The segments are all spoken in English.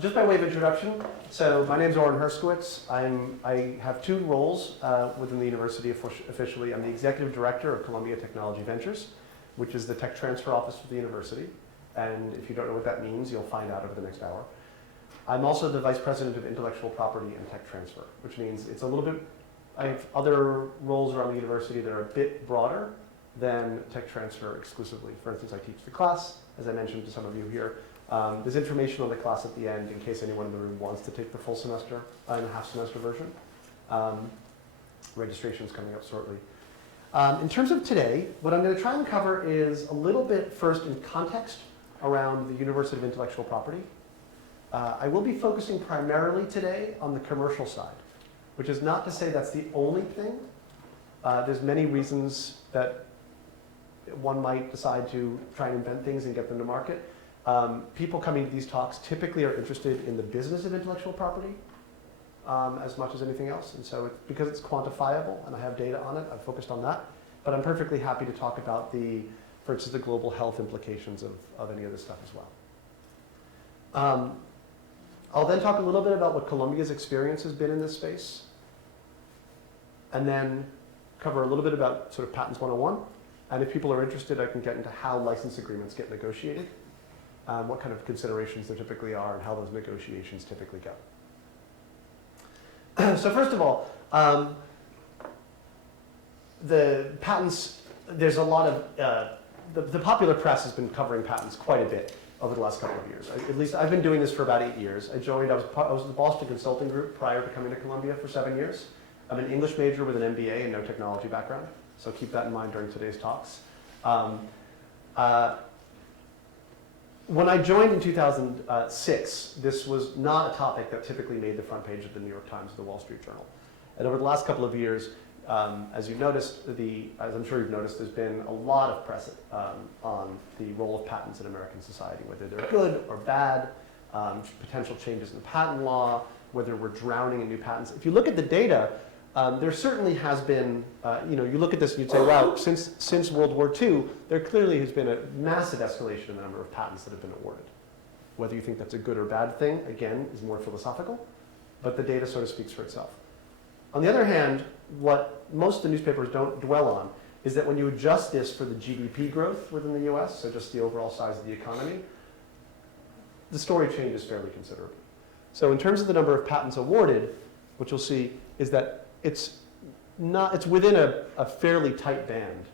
Just by way of introduction, so my name is Orin Herskowitz. I have two roles within the university officially. I'm the executive director of Columbia Technology Ventures, which is the tech transfer office for the university. And if you don't know what that means, you'll find out over the next hour. I'm also the vice president of intellectual property and tech transfer, which means it's a little bit, I have other roles around the university that are a bit broader than tech transfer exclusively. For instance, I teach the class, as I mentioned to some of you here. There's information on the class at the end in case anyone in the room wants to take the full semester and half semester version. Registration is coming up shortly. In terms of today, what I'm going to try and cover is a little bit first in context around the University of Intellectual Property. I will be focusing primarily today on the commercial side, which is not to say that's the only thing. There's many reasons that one might decide to try and invent things and get them to market. People coming to these talks typically are interested in the business of intellectual property as much as anything else. And so because it's quantifiable and I have data on it, I've focused on that. But I'm perfectly happy to talk about for instance, the global health implications of any of this stuff as well. I'll then talk a little bit about what Columbia's experience has been in this space. And then cover a little bit about sort of Patents 101. And if people are interested, I can get into how license agreements get negotiated. What kind of considerations there typically are, and how those negotiations typically go. So first of all, the patents, there's a lot of, the popular press has been covering patents quite a bit over the last couple of years. At least I've been doing this for about 8 years. I was in the Boston Consulting Group prior to coming to Columbia for 7 years. I'm an English major with an MBA and no technology background, so keep that in mind during today's talks. When I joined in 2006, this was not a topic that typically made the front page of the New York Times or the Wall Street Journal. And over the last couple of years, as you've noticed, as I'm sure you've noticed, there's been a lot of press on the role of patents in American society, whether they're good or bad, potential changes in the patent law, whether we're drowning in new patents. If you look at the data, there certainly has been, you look at this and you'd say, wow, since World War II, there clearly has been a massive escalation in the number of patents that have been awarded. Whether you think that's a good or bad thing, again, is more philosophical, but the data sort of speaks for itself. On the other hand, what most of the newspapers don't dwell on is that when you adjust this for the GDP growth within the US, so just the overall size of the economy, the story changes fairly considerably. So in terms of the number of patents awarded, what you'll see is that it's within a fairly tight band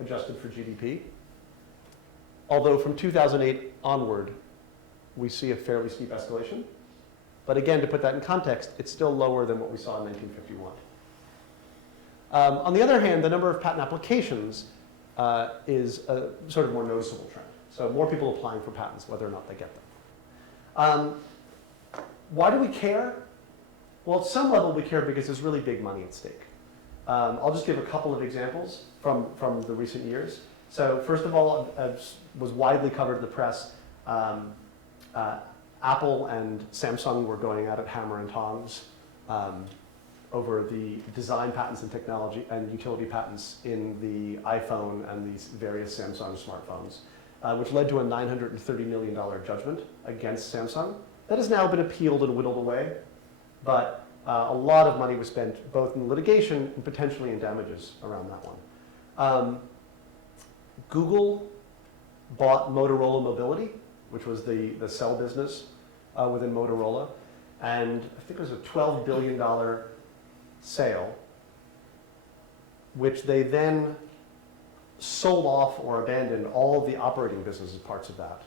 adjusted for GDP. Although from 2008 onward, we see a fairly steep escalation. But again, to put that in context, it's still lower than what we saw in 1951. On the other hand, the number of patent applications is a sort of more noticeable trend. So more people applying for patents, whether or not they get them. Why do we care? Well, at some level we care because there's really big money at stake. I'll just give a couple of examples from the recent years. So first of all, as was widely covered in the press, Apple and Samsung were going at it hammer and tongs over the design patents and technology and utility patents in the iPhone and these various Samsung smartphones, which led to a $930 million judgment against Samsung. That has now been appealed and whittled away. But a lot of money was spent both in litigation and potentially in damages around that one. Google bought Motorola Mobility, which was the cell business within Motorola. And I think it was a $12 billion sale, which they then sold off or abandoned all of the operating business parts of that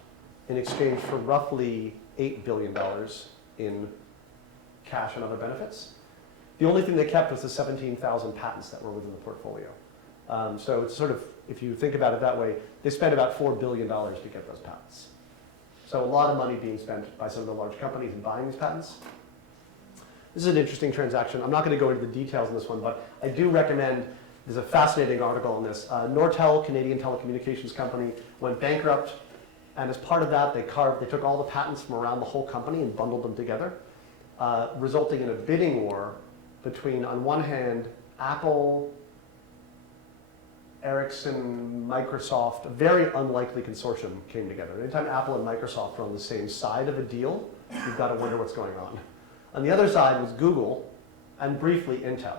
in exchange for roughly $8 billion in cash and other benefits. The only thing they kept was the 17,000 patents that were within the portfolio. So it's sort of, if you think about it that way, they spent about $4 billion to get those patents. So a lot of money being spent by some of the large companies in buying these patents. This is an interesting transaction. I'm not going to go into the details on this one, but I do recommend, there's a fascinating article on this. Nortel, Canadian telecommunications company, went bankrupt, and as part of that, they took all the patents from around the whole company and bundled them together. Resulting in a bidding war between, on one hand, Apple, Ericsson, Microsoft, a very unlikely consortium came together. Anytime Apple and Microsoft are on the same side of a deal, you've got to wonder what's going on. On the other side was Google and briefly Intel,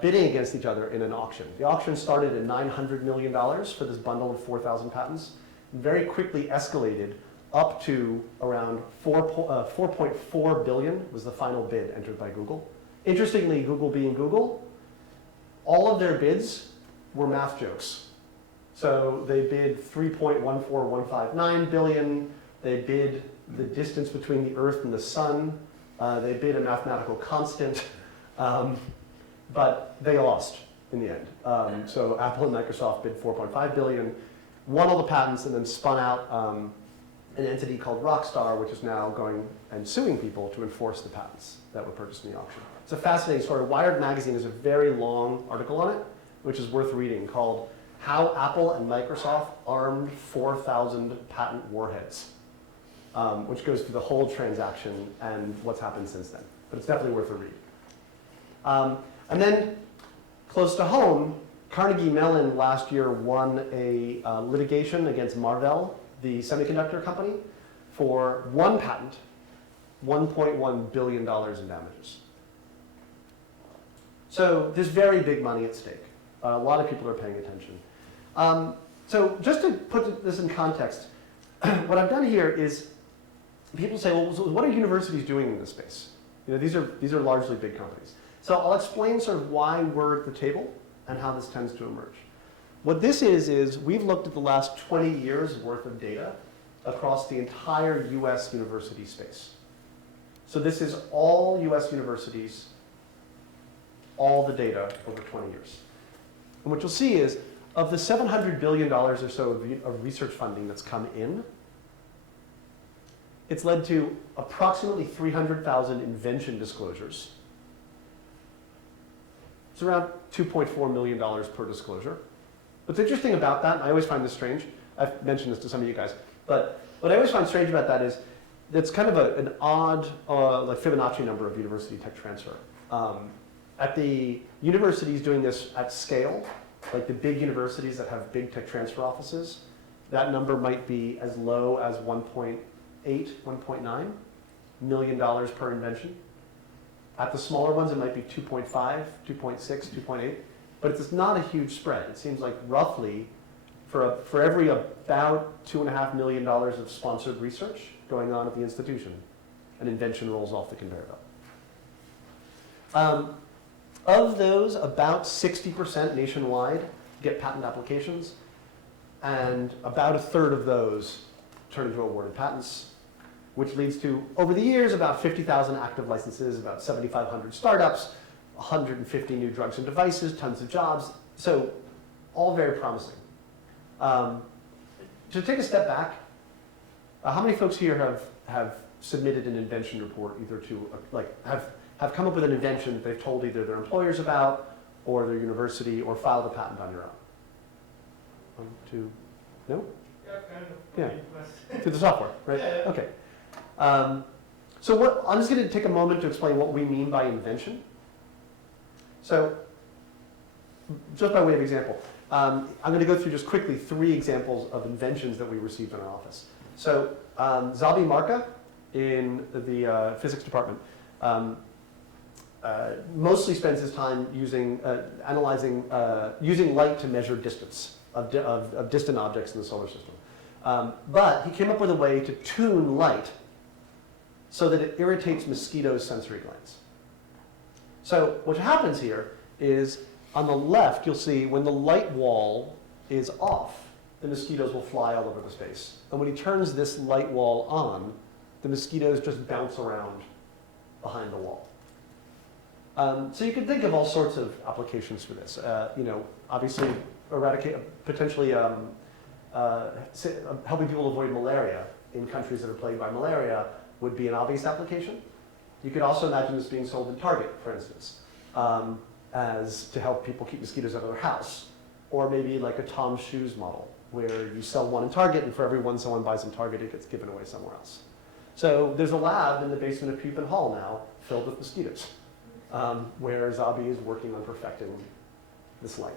bidding against each other in an auction. The auction started at $900 million for this bundle of 4,000 patents, and very quickly escalated up to around 4.4 billion was the final bid entered by Google. Interestingly, Google being Google, all of their bids were math jokes. So they bid 3.14159 billion, they bid the distance between the Earth and the Sun, they bid a mathematical constant, but they lost in the end. So Apple and Microsoft bid 4.5 billion, won all the patents, and then spun out an entity called Rockstar, which is now going and suing people to enforce the patents that were purchased in the auction. It's a fascinating story. Wired magazine has a very long article on it, which is worth reading, called How Apple and Microsoft Armed 4,000 Patent Warheads, which goes through the whole transaction and what's happened since then. But it's definitely worth a read. And then, close to home, Carnegie Mellon last year won a litigation against Marvell, the semiconductor company, for one patent, $1.1 billion in damages. So there's very big money at stake. A lot of people are paying attention. So just to put this in context, what I've done here is people say, well, so what are universities doing in this space? You know, these are largely big companies. So I'll explain sort of why we're at the table and how this tends to emerge. What this is we've looked at the last 20 years worth of data across the entire US university space. So this is all US universities, all the data over 20 years. And what you'll see is, of the $700 billion or so of research funding that's come in, it's led to approximately 300,000 invention disclosures. It's around $2.4 million per disclosure. What's interesting about that, and I always find this strange, I've mentioned this to some of you guys, but what I always find strange about that is it's kind of an odd like Fibonacci number of university tech transfer. At the universities doing this at scale, like the big universities that have big tech transfer offices, that number might be as low as 1.8, 1.9 million dollars per invention. At the smaller ones, it might be 2.5, 2.6, 2.8, but it's not a huge spread. It seems like roughly for every about $2.5 million of sponsored research going on at the institution, an invention rolls off the conveyor belt. Of those, about 60% nationwide get patent applications, and about a third of those turn into awarded patents, which leads to, over the years, about 50,000 active licenses, about 7,500 startups, 150 new drugs and devices, tons of jobs. So all very promising. To take a step back, how many folks here have submitted an invention report, either to, have come up with an invention that they've told either their employers about, or their university, or filed a patent on your own? 1, 2, no? Yeah, kind of. Yeah. Through the software, right? Yeah, yeah. Okay. So I'm just going to take a moment to explain what we mean by invention. So, just by way of example, I'm going to go through just quickly 3 examples of inventions that we received in our office. So, Zabi Marka in the physics department mostly spends his time using using light to measure distance of distant objects in the solar system. But he came up with a way to tune light so that it irritates mosquitoes' sensory glands. So what happens here is, on the left, you'll see when the light wall is off, the mosquitoes will fly all over the space. And when he turns this light wall on, the mosquitoes just bounce around behind the wall. So you can think of all sorts of applications for this. Obviously, potentially helping people avoid malaria in countries that are plagued by malaria would be an obvious application. You could also imagine this being sold in Target, for instance, as to help people keep mosquitoes out of their house. Or maybe like a Tom's Shoes model, where you sell one in Target, and for every one someone buys in Target, it gets given away somewhere else. So there's a lab in the basement of Pupin Hall now filled with mosquitoes, where Zabi is working on perfecting this light.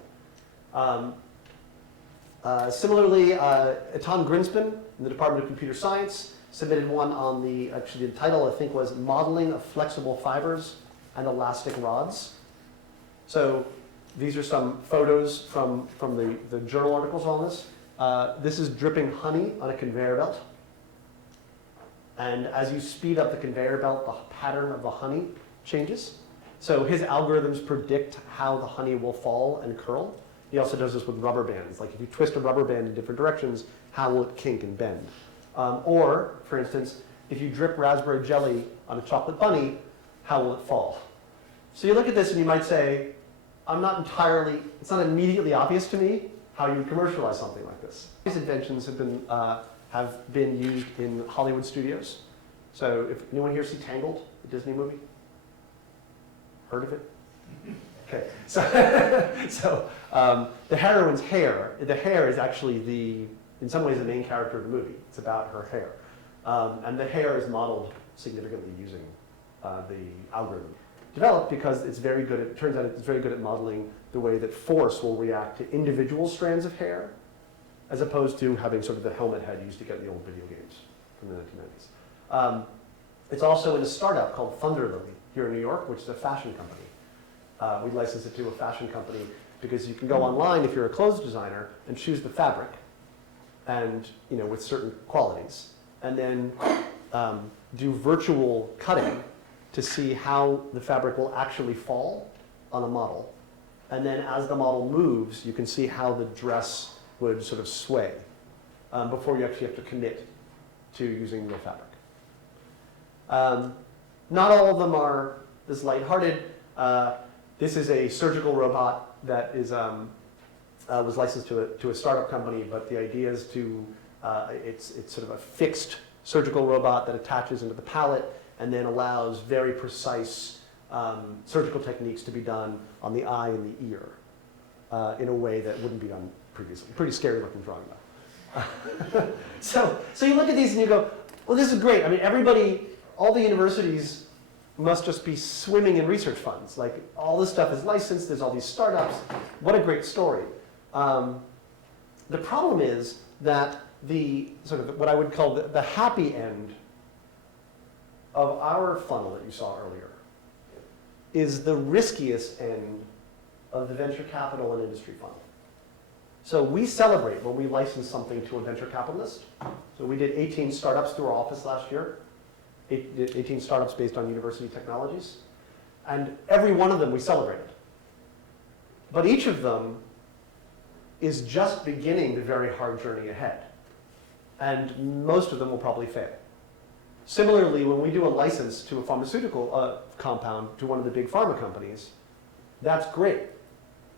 Similarly, Etan Grinspan in the Department of Computer Science submitted one on actually the title I think was Modeling of Flexible Fibers and Elastic Rods. So these are some photos from the journal articles on this. This is dripping honey on a conveyor belt. And as you speed up the conveyor belt, the pattern of the honey changes. So his algorithms predict how the honey will fall and curl. He also does this with rubber bands. Like if you twist a rubber band in different directions, how will it kink and bend? Or, for instance, if you drip raspberry jelly on a chocolate bunny, how will it fall? So you look at this and you might say, it's not immediately obvious to me how you would commercialize something like this. These inventions have been used in Hollywood studios. So if anyone here see Tangled, the Disney movie? Heard of it? Okay, so the heroine's hair, the hair is actually in some ways the main character of the movie. It's about her hair. And the hair is modeled significantly using the algorithm. Developed because it turns out it's very good at modeling the way that force will react to individual strands of hair, as opposed to having sort of the helmet head used to get in the old video games from the 1990s. It's also in a startup called Thunder Lily here in New York, which is a fashion company. We license it to a fashion company because you can go online if you're a clothes designer and choose the fabric, and with certain qualities, and then do virtual cutting to see how the fabric will actually fall on a model. And then as the model moves, you can see how the dress would sort of sway before you actually have to commit to using real fabric. Not all of them are this lighthearted. This is a surgical robot that was licensed to a startup company, but the idea is it's sort of a fixed surgical robot that attaches into the palate and then allows very precise surgical techniques to be done on the eye and the ear in a way that wouldn't be done previously. Pretty scary looking drawing though. So you look at these and you go, well, this is great. I mean, all the universities must just be swimming in research funds. Like all this stuff is licensed, there's all these startups. What a great story. The problem is that the sort of what I would call the happy end of our funnel that you saw earlier is the riskiest end of the venture capital and industry funnel. So we celebrate when we license something to a venture capitalist. So we did 18 startups through our office last year, 18 startups based on university technologies. And every one of them we celebrated. But each of them is just beginning the very hard journey ahead. And most of them will probably fail. Similarly, when we do a license to a pharmaceutical compound to one of the big pharma companies, that's great.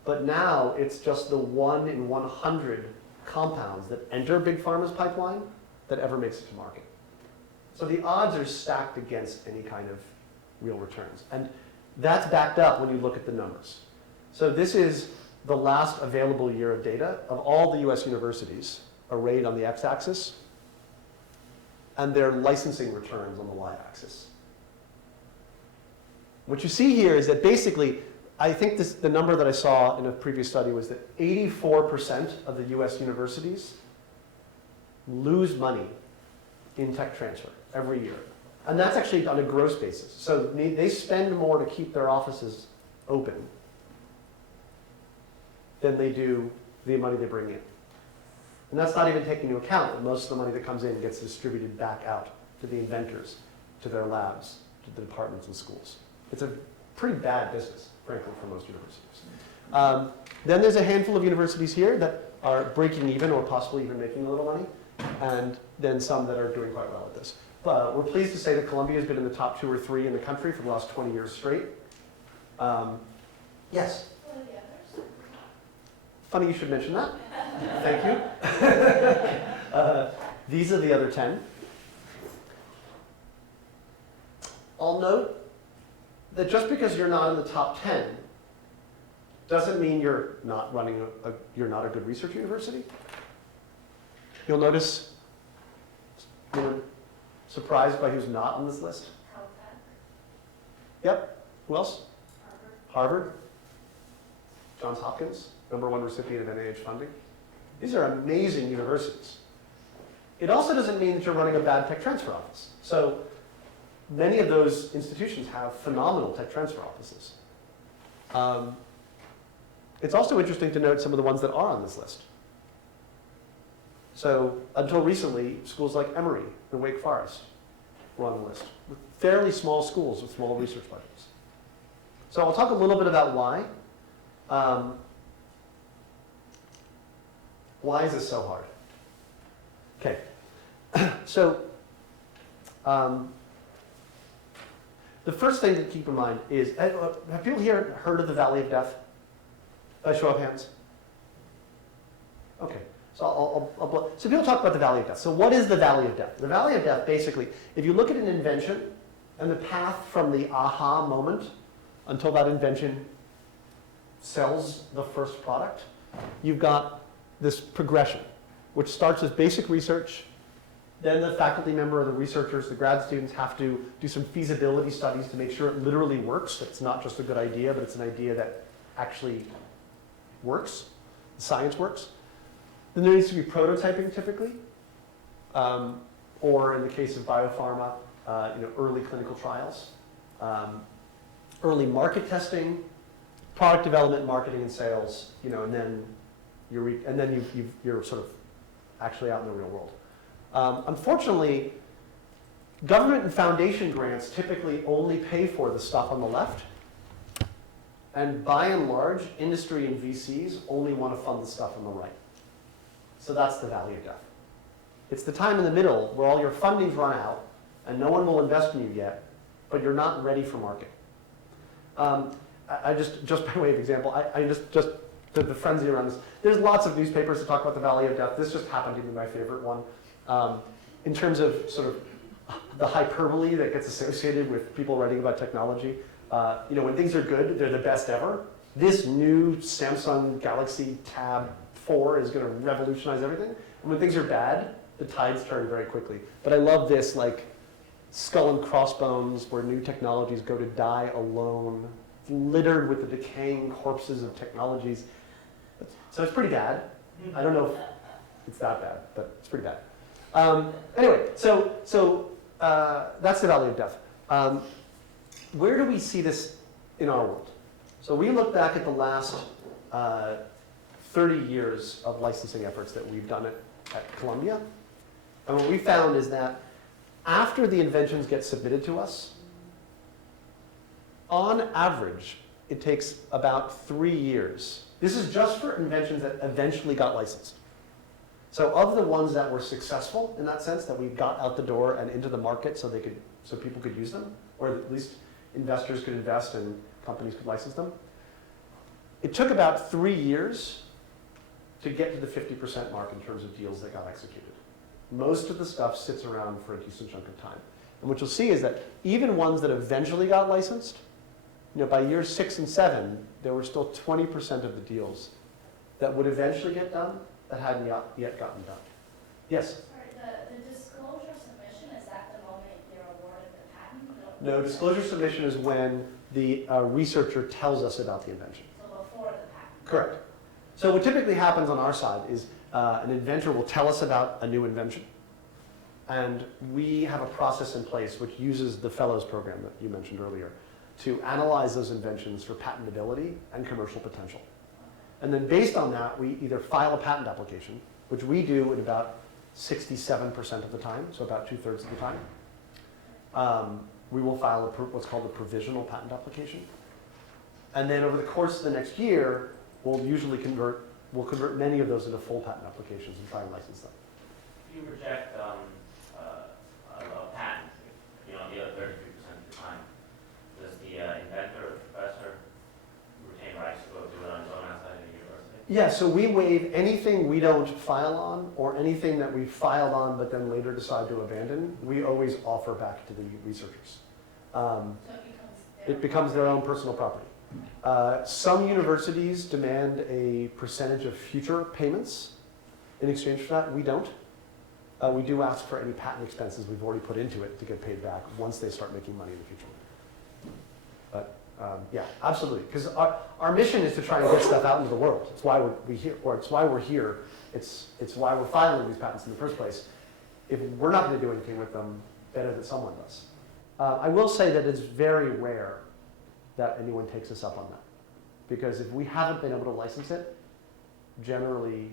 But now it's just the 1 in 100 compounds that enter big pharma's pipeline that ever makes it to market. So the odds are stacked against any kind of real returns. And that's backed up when you look at the numbers. So this is the last available year of data of all the US universities arrayed on the x-axis, and their licensing returns on the y-axis. What you see here is that basically, I think the number that I saw in a previous study was that 84% of the US universities lose money in tech transfer every year. And that's actually on a gross basis. So they spend more to keep their offices open than they do the money they bring in. And that's not even taking into account that most of the money that comes in gets distributed back out to the inventors, to their labs, to the departments and schools. It's a pretty bad business, frankly, for most universities. Then there's a handful of universities here that are breaking even or possibly even making a little money, and then some that are doing quite well at this. But we're pleased to say that Columbia has been in the top 2 or 3 in the country for the last 20 years straight. Yes? What are the others? Funny you should mention that. Thank you. These are the other 10. I'll note that just because you're not in the top 10 doesn't mean you're not running you're not a good research university. You'll notice you're surprised by who's not on this list. Caltech. Yep. Who else? Harvard. Harvard. Johns Hopkins, #1 recipient of NIH funding. These are amazing universities. It also doesn't mean that you're running a bad tech transfer office. So many of those institutions have phenomenal tech transfer offices. It's also interesting to note some of the ones that are on this list. So until recently, schools like Emory and Wake Forest were on the list, with fairly small schools with small research budgets. So I'll talk a little bit about why. Why is this so hard? Okay, so the first thing to keep in mind is, have people here heard of the Valley of Death? By show of hands? Okay, so so people talk about the Valley of Death. So what is the Valley of Death? The Valley of Death, basically, if you look at an invention and the path from the aha moment until that invention sells the first product, you've got this progression, which starts as basic research. Then the faculty member or the researchers, the grad students, have to do some feasibility studies to make sure it literally works. That it's not just a good idea, but it's an idea that actually works, science works. Then there needs to be prototyping typically, or in the case of biopharma, early clinical trials, early market testing, product development, marketing and sales, and then you're sort of actually out in the real world. Unfortunately, government and foundation grants typically only pay for the stuff on the left. And by and large, industry and VCs only want to fund the stuff on the right. So that's the Valley of Death. It's the time in the middle where all your funding's run out and no one will invest in you yet, but you're not ready for market. I just by way of example, I just the frenzy around this. There's lots of newspapers that talk about the Valley of Death. This just happened to be my favorite one. In terms of sort of the hyperbole that gets associated with people writing about technology. When things are good, they're the best ever. This new Samsung Galaxy Tab 4 is going to revolutionize everything. And when things are bad, the tides turn very quickly. But I love this, like, skull and crossbones where new technologies go to die alone, littered with the decaying corpses of technologies. So it's pretty bad. I don't know if it's that bad, but it's pretty bad. Anyway, so that's the Valley of Death. Where do we see this in our world? So we look back at the last 30 years of licensing efforts that we've done at Columbia. And what we found is that after the inventions get submitted to us, on average, it takes about 3 years. This is just for inventions that eventually got licensed. So of the ones that were successful in that sense, that we got out the door and into the market so people could use them, or at least investors could invest and companies could license them, it took about 3 years to get to the 50% mark in terms of deals that got executed. Most of the stuff sits around for a decent chunk of time. And what you'll see is that even ones that eventually got licensed, by years 6 and 7, there were still 20% of the deals that would eventually get done that hadn't yet gotten done. Yes? Sorry, the disclosure submission, is that the moment you're awarded the patent? No, disclosure submission is when the researcher tells us about the invention. So before the patent? Correct. So what typically happens on our side is an inventor will tell us about a new invention. And we have a process in place which uses the fellows program that you mentioned earlier to analyze those inventions for patentability and commercial potential. And then based on that, we either file a patent application, which we do in about 67% of the time, so about 2/3 of the time. We will file what's called a provisional patent application. And then over the course of the next year, we'll usually convert many of those into full patent applications and try and license them. If you reject a patent, the other 33% of the time, does the inventor or professor retain rights to go do it on his own outside of the university? Yeah, so we waive anything we don't file on or anything that we filed on but then later decide to abandon. We always offer back to the researchers. So It becomes their own personal property. Some universities demand a percentage of future payments in exchange for that. We don't. We do ask for any patent expenses we've already put into it to get paid back once they start making money in the future. But yeah, absolutely. Because our mission is to try and get stuff out into the world. It's why we're here, or it's why we're here. It's why we're filing these patents in the first place. if we're not going to do anything with them, better that someone does. I will say that it's very rare that anyone takes us up on that. Because if we haven't been able to license it, generally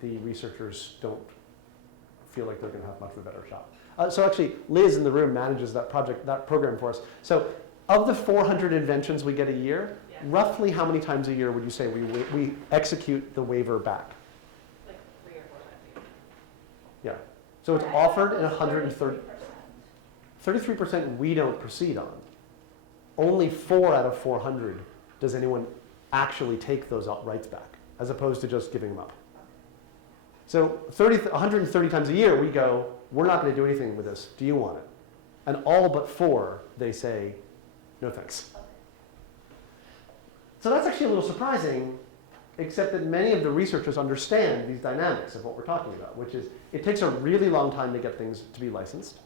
the researchers don't feel like they're going to have much of a better shot. So actually, Liz in the room manages that program for us. So of the 400 inventions we get a year, roughly how many times a year would you say we execute the waiver back? Like 3 or 4 times a year. Yeah. So it's offered in 130. 33% we don't proceed on. Only 4 out of 400 does anyone actually take those rights back, as opposed to just giving them up. So 130 times a year we go, we're not going to do anything with this. Do you want it? And all but 4, they say, no thanks. So that's actually a little surprising, except that many of the researchers understand these dynamics of what we're talking about, which is it takes a really long time to get things to be licensed.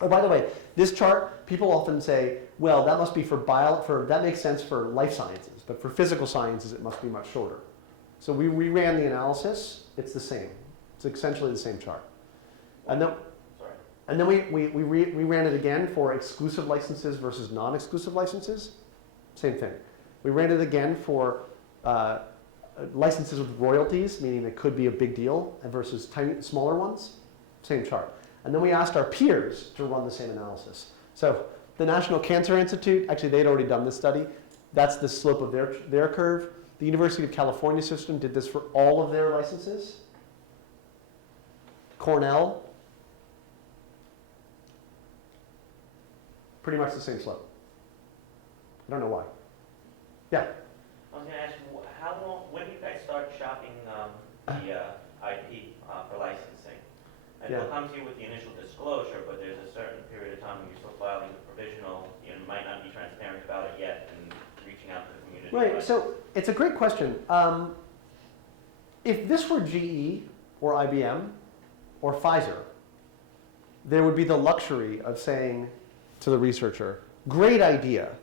Oh, by the way, this chart, people often say, well, that must be that makes sense for life sciences, but for physical sciences, it must be much shorter. So we ran the analysis, it's the same. It's essentially the same chart. And then we ran it again for exclusive licenses versus non-exclusive licenses. Same thing. We ran it again for licenses with royalties, meaning it could be a big deal, versus smaller ones. Same chart. And then we asked our peers to run the same analysis. So the National Cancer Institute, actually they'd already done this study. That's the slope of their curve. The University of California system did this for all of their licenses. Cornell, pretty much the same slope. I don't know why. Yeah? I was going to ask, when do you guys start shopping the IP for licensing? And Yeah. we'll come to you with the initial disclosure, but there's a certain period of time when you're still filing the provisional, you might not be transparent about it yet and reaching out to the community. Right, so it's a great question. If this were GE or IBM or Pfizer, there would be the luxury of saying to the researcher, great idea.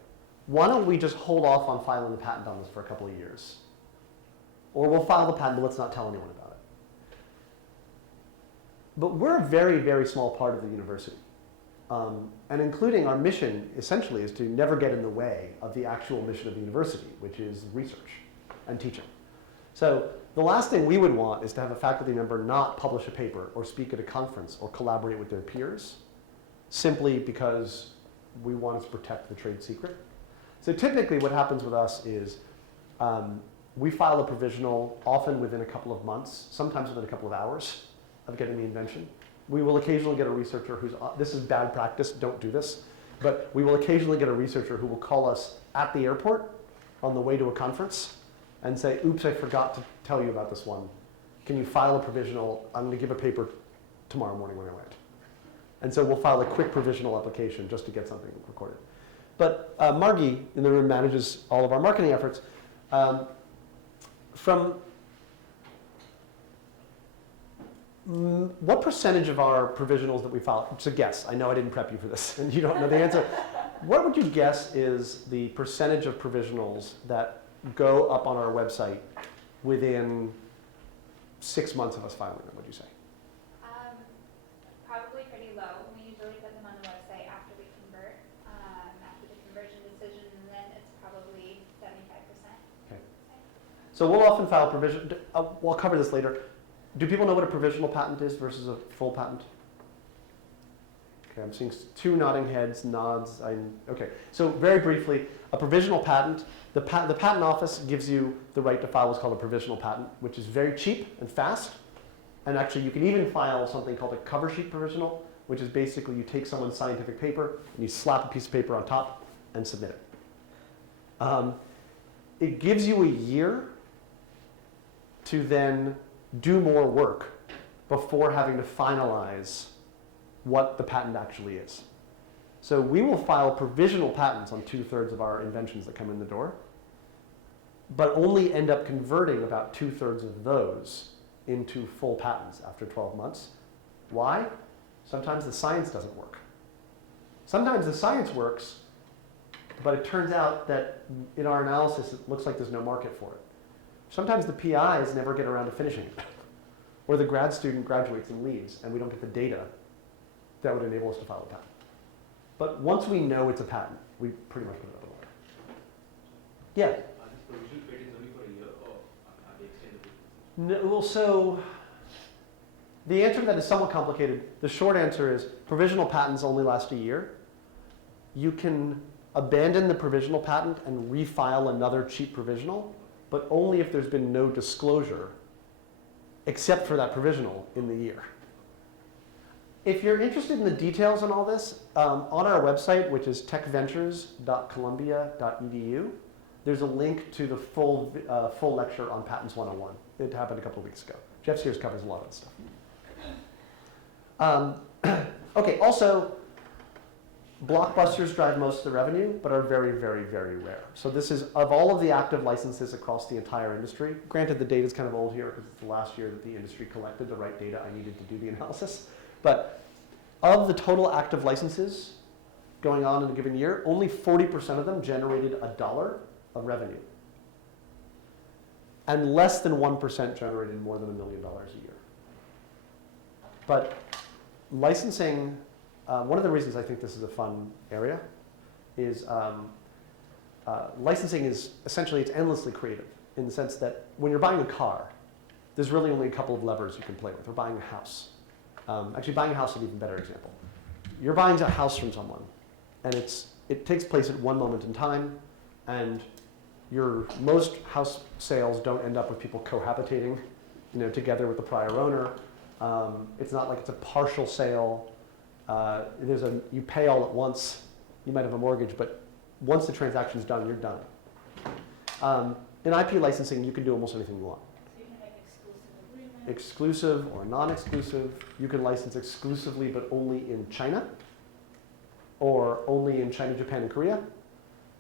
Why don't we just hold off on filing the patent on this for a couple of years? Or we'll file the patent, but let's not tell anyone about it. But we're a very, very small part of the university. And including our mission, essentially, is to never get in the way of the actual mission of the university, which is research and teaching. So the last thing we would want is to have a faculty member not publish a paper or speak at a conference or collaborate with their peers, simply because we want to protect the trade secret. So typically what happens with us is we file a provisional often within a couple of months, sometimes within a couple of hours of getting the invention. We will occasionally get a researcher who's, this is bad practice, don't do this, but we will occasionally get a researcher who will call us at the airport on the way to a conference and say, oops, I forgot to tell you about this one. Can you file a provisional? I'm going to give a paper tomorrow morning when I land. And so we'll file a quick provisional application just to get something recorded. But Margie in the room manages all of our marketing efforts. What percentage of our provisionals that we file, it's a guess, I know I didn't prep you for this, and you don't know the answer. What would you guess is the percentage of provisionals that go up on our website within 6 months of us filing them, would you say? Probably pretty low. We usually put them on the website after we convert, after the conversion decision, and then it's probably 75%. Okay. So we'll often file provision, we'll cover this later. Do people know what a provisional patent is versus a full patent? Okay, I'm seeing 2 nodding heads, nods. Okay, so very briefly, a provisional patent, the patent office gives you the right to file what's called a provisional patent, which is very cheap and fast. And actually, you can even file something called a cover sheet provisional, which is basically you take someone's scientific paper and you slap a piece of paper on top and submit it. It gives you a year to then do more work before having to finalize what the patent actually is. So we will file provisional patents on 2/3 of our inventions that come in the door, but only end up converting about 2/3 of those into full patents after 12 months. Why? Sometimes the science doesn't work. Sometimes the science works, but it turns out that in our analysis, it looks like there's no market for it. Sometimes the PIs never get around to finishing it. or the grad student graduates and leaves, and we don't get the data that would enable us to file a patent. But once we know it's a patent, we pretty much put it up in order. Yeah? Are these provisional patents only for a year, or are they extendable? No, well, so the answer to that is somewhat complicated. The short answer is provisional patents only last a year. You can abandon the provisional patent and refile another cheap provisional, but only if there's been no disclosure except for that provisional in the year. If you're interested in the details on all this, on our website, which is techventures.columbia.edu, there's a link to the full lecture on Patents 101. It happened a couple of weeks ago. Jeff Sears covers a lot of this stuff. Okay, also, blockbusters drive most of the revenue, but are very, very, very rare. So this is, of all of the active licenses across the entire industry, granted the data is kind of old here because it's the last year that the industry collected the right data I needed to do the analysis, but of the total active licenses going on in a given year, only 40% of them generated $1 of revenue. And less than 1% generated more than $1 million a year. But licensing, one of the reasons I think this is a fun area is licensing is essentially, it's endlessly creative in the sense that when you're buying a car, there's really only a couple of levers you can play with, or buying a house. Actually, buying a house is an even better example. You're buying a house from someone, and it takes place at one moment in time, and most house sales don't end up with people cohabitating, together with the prior owner. It's not like it's a partial sale. You pay all at once. You might have a mortgage, but once the transaction's done, you're done. In IP licensing, you can do almost anything you want. So you can make exclusive agreements. Exclusive or non-exclusive. You can license exclusively, but only in China, or only in China, Japan, and Korea,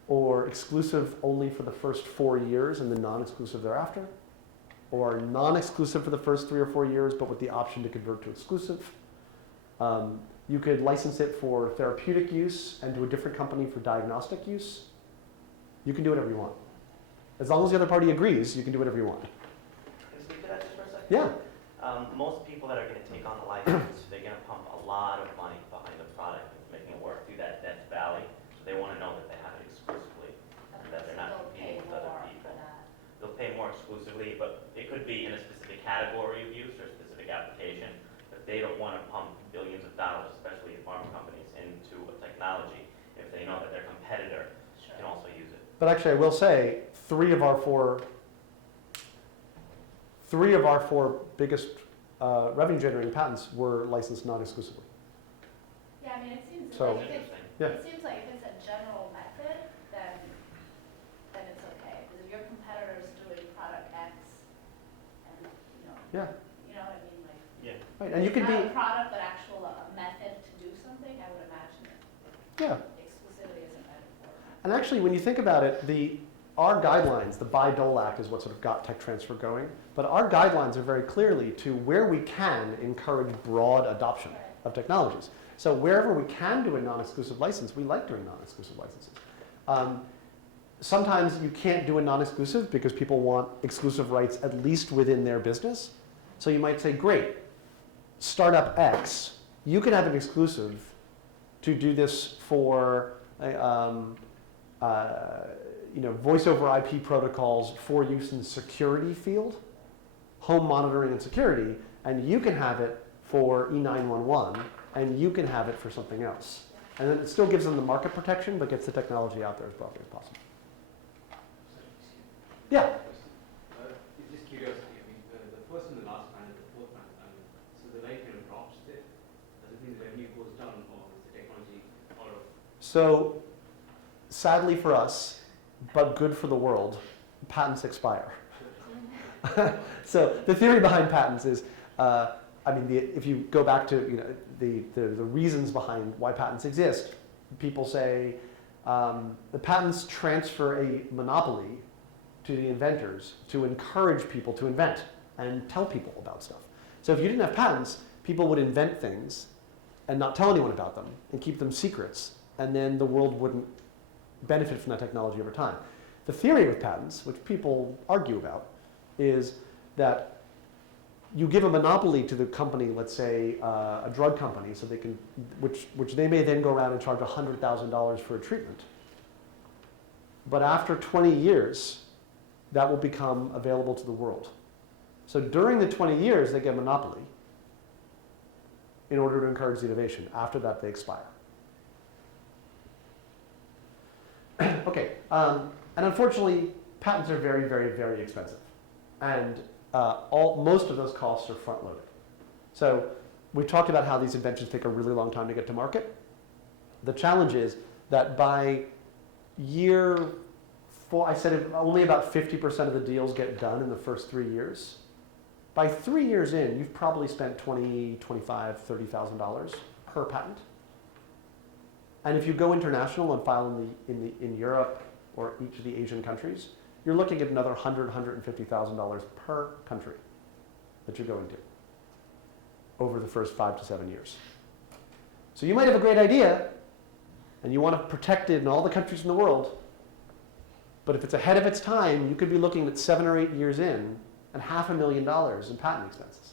or exclusive only for the first 4 years and then non-exclusive thereafter, or non-exclusive for the first 3 or 4 years, but with the option to convert to exclusive. You could license it for therapeutic use and to a different company for diagnostic use. You can do whatever you want. As long as the other party agrees, you can do whatever you want. Can I speak to that just for a second? Yeah. Most people that are going to take on the license, they're going to pump a lot of money behind the product, making it work through that valley. So they want to know that they have it exclusively, and that they're not competing with other people. They'll pay more exclusively, but it could be in a specific category of use or a specific application. But they don't want to pump billions of dollars, especially pharma companies, into a technology if they know that their competitor can also use it. But actually, I will say, three of our four biggest revenue-generating patents were licensed non-exclusively. Yeah, I mean, it seems So- like Interesting. Yeah. it seems like if it's a general method, then it's okay. Because if your competitor is doing product X, and Yeah. you know what I mean, like Yeah. Right. And you could not be, a product, but actual method to do something. I would imagine that yeah. exclusivity isn't that important. And actually, when you think about it, our guidelines, the Bayh-Dole Act is what sort of got tech transfer going, but our guidelines are very clearly to where we can encourage broad adoption of technologies. So wherever we can do a non-exclusive license, we like doing non-exclusive licenses. Sometimes you can't do a non-exclusive because people want exclusive rights at least within their business. So you might say, great, startup X, you can have an exclusive to do this for voice over IP protocols for use in the security field, home monitoring and security, and you can have it for E911, and you can have it for something else. And then it still gives them the market protection, but gets the technology out there as broadly as possible. Yeah? It's just curiosity. I mean, the first and the last patent, the fourth patent, so the light drops there. Does it mean the revenue goes down, or is the technology all of? So, sadly for us, but good for the world, patents expire. So the theory behind patents is, if you go back to the reasons behind why patents exist, people say the patents transfer a monopoly to the inventors to encourage people to invent and tell people about stuff. So if you didn't have patents, people would invent things and not tell anyone about them and keep them secrets, and then the world wouldn't benefit from that technology over time. The theory with patents, which people argue about, is that you give a monopoly to the company, let's say a drug company, so they can, which they may then go around and charge $100,000 for a treatment. But after 20 years, that will become available to the world. So during the 20 years, they get a monopoly in order to encourage the innovation. After that, they expire. Okay, and unfortunately, patents are very, very, very expensive. And most of those costs are front-loaded. So we talked about how these inventions take a really long time to get to market. The challenge is that by year 4, I said only about 50% of the deals get done in the first 3 years. By 3 years in, you've probably spent $20,000, $25,000, $30,000 per patent. And if you go international and file in Europe or each of the Asian countries, you're looking at another $100,000, $150,000 per country that you're going to over the first 5 to 7 years. So you might have a great idea, and you want to protect it in all the countries in the world, but if it's ahead of its time, you could be looking at 7 or 8 years in and $500,000 in patent expenses.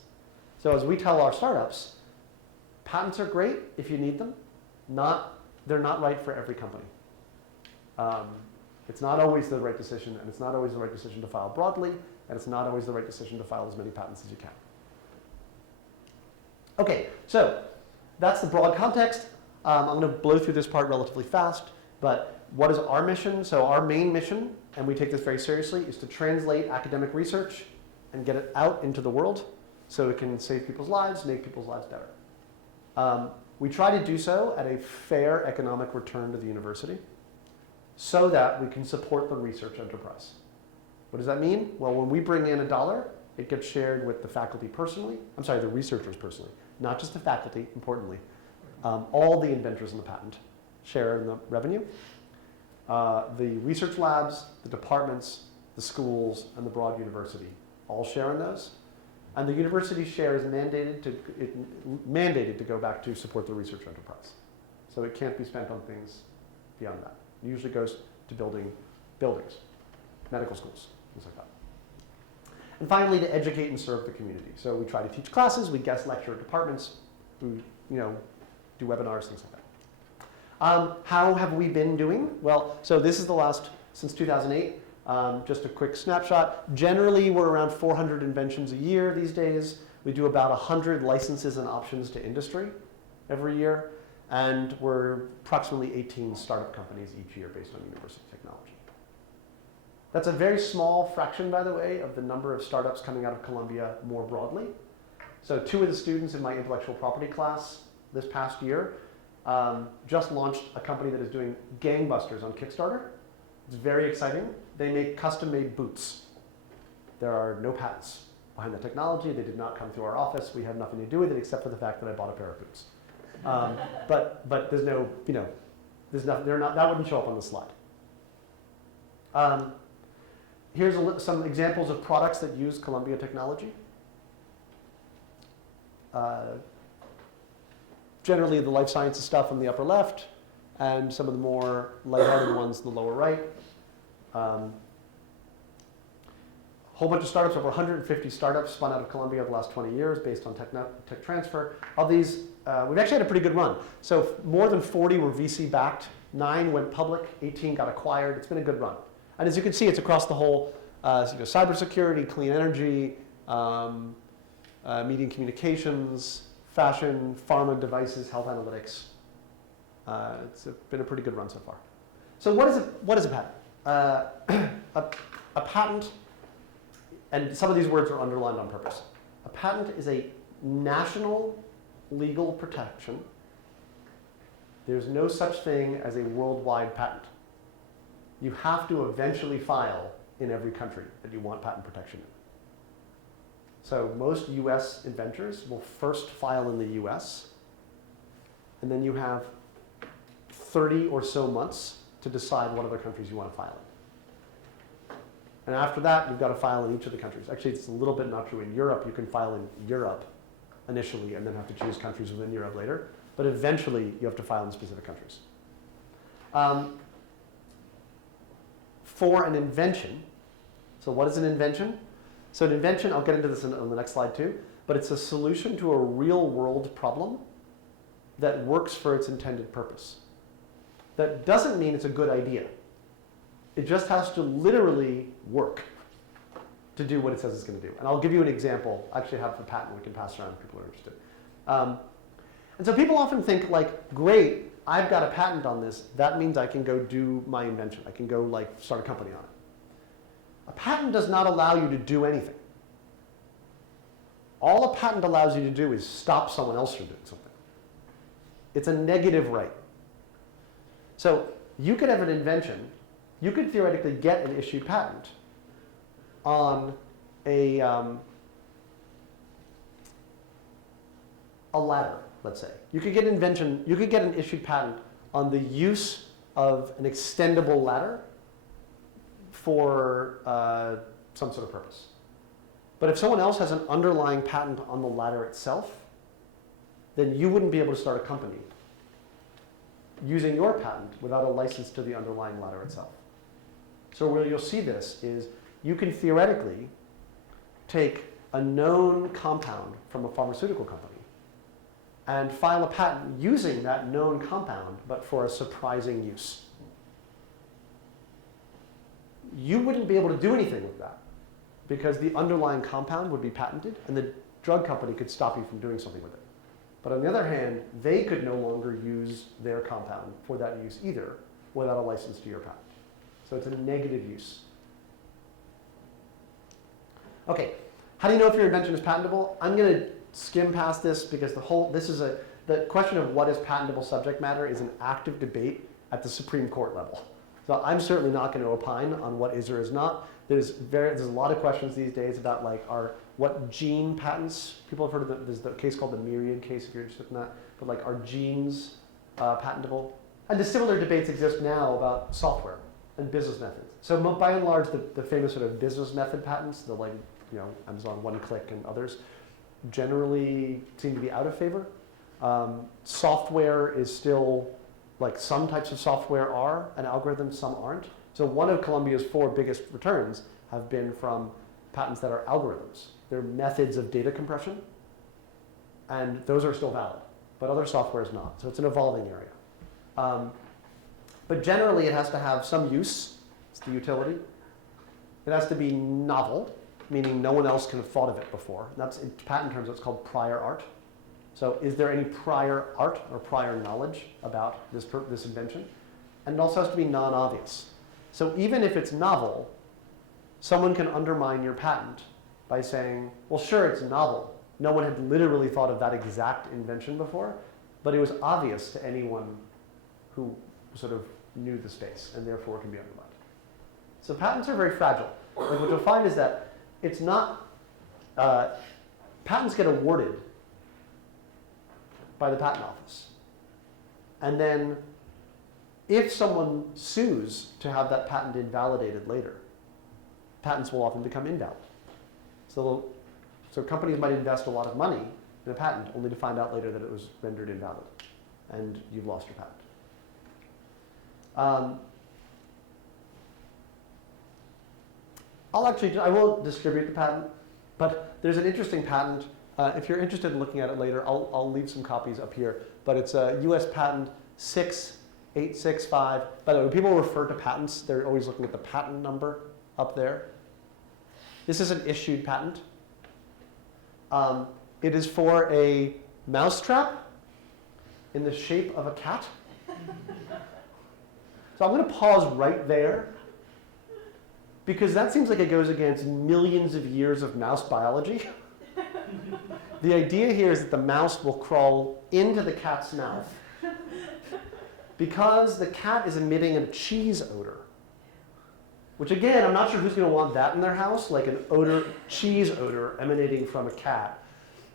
So as we tell our startups, patents are great if you need them. They're not right for every company. It's not always the right decision, and it's not always the right decision to file broadly, and it's not always the right decision to file as many patents as you can. Okay, so that's the broad context. I'm going to blow through this part relatively fast, but what is our mission? So our main mission, and we take this very seriously, is to translate academic research and get it out into the world so it can save people's lives, make people's lives better. We try to do so at a fair economic return to the university so that we can support the research enterprise. What does that mean? Well, when we bring in $1, it gets shared with the faculty personally. I'm sorry, the researchers personally, not just the faculty, importantly. All the inventors in the patent share in the revenue. The research labs, the departments, the schools, and the broad university all share in those. And the university share is mandated to go back to support the research enterprise. So it can't be spent on things beyond that. It usually goes to building buildings, medical schools, things like that. And finally, to educate and serve the community. So we try to teach classes, we guest lecture at departments, we do webinars, things like that. How have we been doing? Well, so this is the last, since 2008. Just a quick snapshot. Generally, we're around 400 inventions a year these days. We do about 100 licenses and options to industry every year. And we're approximately 18 startup companies each year based on university technology. That's a very small fraction, by the way, of the number of startups coming out of Columbia more broadly. So 2 of the students in my intellectual property class this past year just launched a company that is doing gangbusters on Kickstarter. It's very exciting. They make custom-made boots. There are no patents behind the technology. They did not come through our office. We have nothing to do with it except for the fact that I bought a pair of boots. But there's no, there's nothing. That wouldn't show up on the slide. Here's some examples of products that use Columbia technology. Generally, the life sciences stuff on the upper left, and some of the more lighthearted ones in the lower right. Whole bunch of startups, over 150 startups spun out of Columbia over the last 20 years based on tech transfer. Of these, we've actually had a pretty good run. So more than 40 were VC backed, 9 went public, 18 got acquired. It's been a good run. And as you can see, it's across the whole cybersecurity, clean energy, media and communications, fashion, pharma devices, health analytics. It's been a pretty good run so far. So what is a patent? A patent, and some of these words are underlined on purpose. A patent is a national legal protection. There's no such thing as a worldwide patent. You have to eventually file in every country that you want patent protection in. So most US inventors will first file in the US, and then you have 30 or so months to decide what other countries you want to file in. And after that, you've got to file in each of the countries. Actually, it's a little bit not true. In Europe, you can file in Europe initially and then have to choose countries within Europe later. But eventually, you have to file in specific countries. For an invention, so what is an invention? So an invention, I'll get into this on the next slide too, but it's a solution to a real world problem that works for its intended purpose. That doesn't mean it's a good idea. It just has to literally work to do what it says it's going to do. And I'll give you an example. I actually have the patent we can pass around if people are interested. And so people often think like, great, I've got a patent on this. That means I can go do my invention. I can go like start a company on it. A patent does not allow you to do anything. All a patent allows you to do is stop someone else from doing something. It's a negative right. So you could have an invention. You could theoretically get an issued patent on a ladder, let's say. You could get an issued patent on the use of an extendable ladder for some sort of purpose. But if someone else has an underlying patent on the ladder itself, then you wouldn't be able to start a company using your patent without a license to the underlying ladder itself. So where you'll see this is you can theoretically take a known compound from a pharmaceutical company and file a patent using that known compound, but for a surprising use. You wouldn't be able to do anything with that because the underlying compound would be patented and the drug company could stop you from doing something with it. But on the other hand, they could no longer use their compound for that use either without a license to your patent. So it's a negative use. Okay, how do you know if your invention is patentable? I'm going to skim past this because the question of what is patentable subject matter is an active debate at the Supreme Court level. So I'm certainly not going to opine on what is or is not. There's a lot of questions these days about like what gene patents. People have heard of there's the case called the Myriad case if you're interested in that. But like are genes patentable? And the similar debates exist now about software and business methods. So by and large, the famous sort of business method patents, the like Amazon One-Click and others, generally seem to be out of favor. Software is still, like some types of software are an algorithm, some aren't. So one of Columbia's 4 biggest returns have been from patents that are algorithms. They're methods of data compression, and those are still valid, but other software is not. So it's an evolving area. But generally it has to have some use, it's the utility. It has to be novel, meaning no one else can have thought of it before. And that's in patent terms, it's called prior art. So is there any prior art or prior knowledge about this invention? And it also has to be non-obvious. So even if it's novel, someone can undermine your patent by saying, well, sure, it's novel. No one had literally thought of that exact invention before, but it was obvious to anyone who sort of knew the space and therefore can be undermined. So patents are very fragile. Like what you'll find is that it's not, patents get awarded by the patent office. And then if someone sues to have that patent invalidated later, patents will often become invalid. So companies might invest a lot of money in a patent only to find out later that it was rendered invalid and you've lost your patent. I won't distribute the patent, but there's an interesting patent. If you're interested in looking at it later, I'll leave some copies up here. But it's a US patent 6865. By the way, when people refer to patents, they're always looking at the patent number up there. This is an issued patent. It is for a mousetrap in the shape of a cat. So I'm going to pause right there because that seems like it goes against millions of years of mouse biology. The idea here is that the mouse will crawl into the cat's mouth because the cat is emitting a cheese odor, which again, I'm not sure who's going to want that in their house, like an odor, cheese odor emanating from a cat.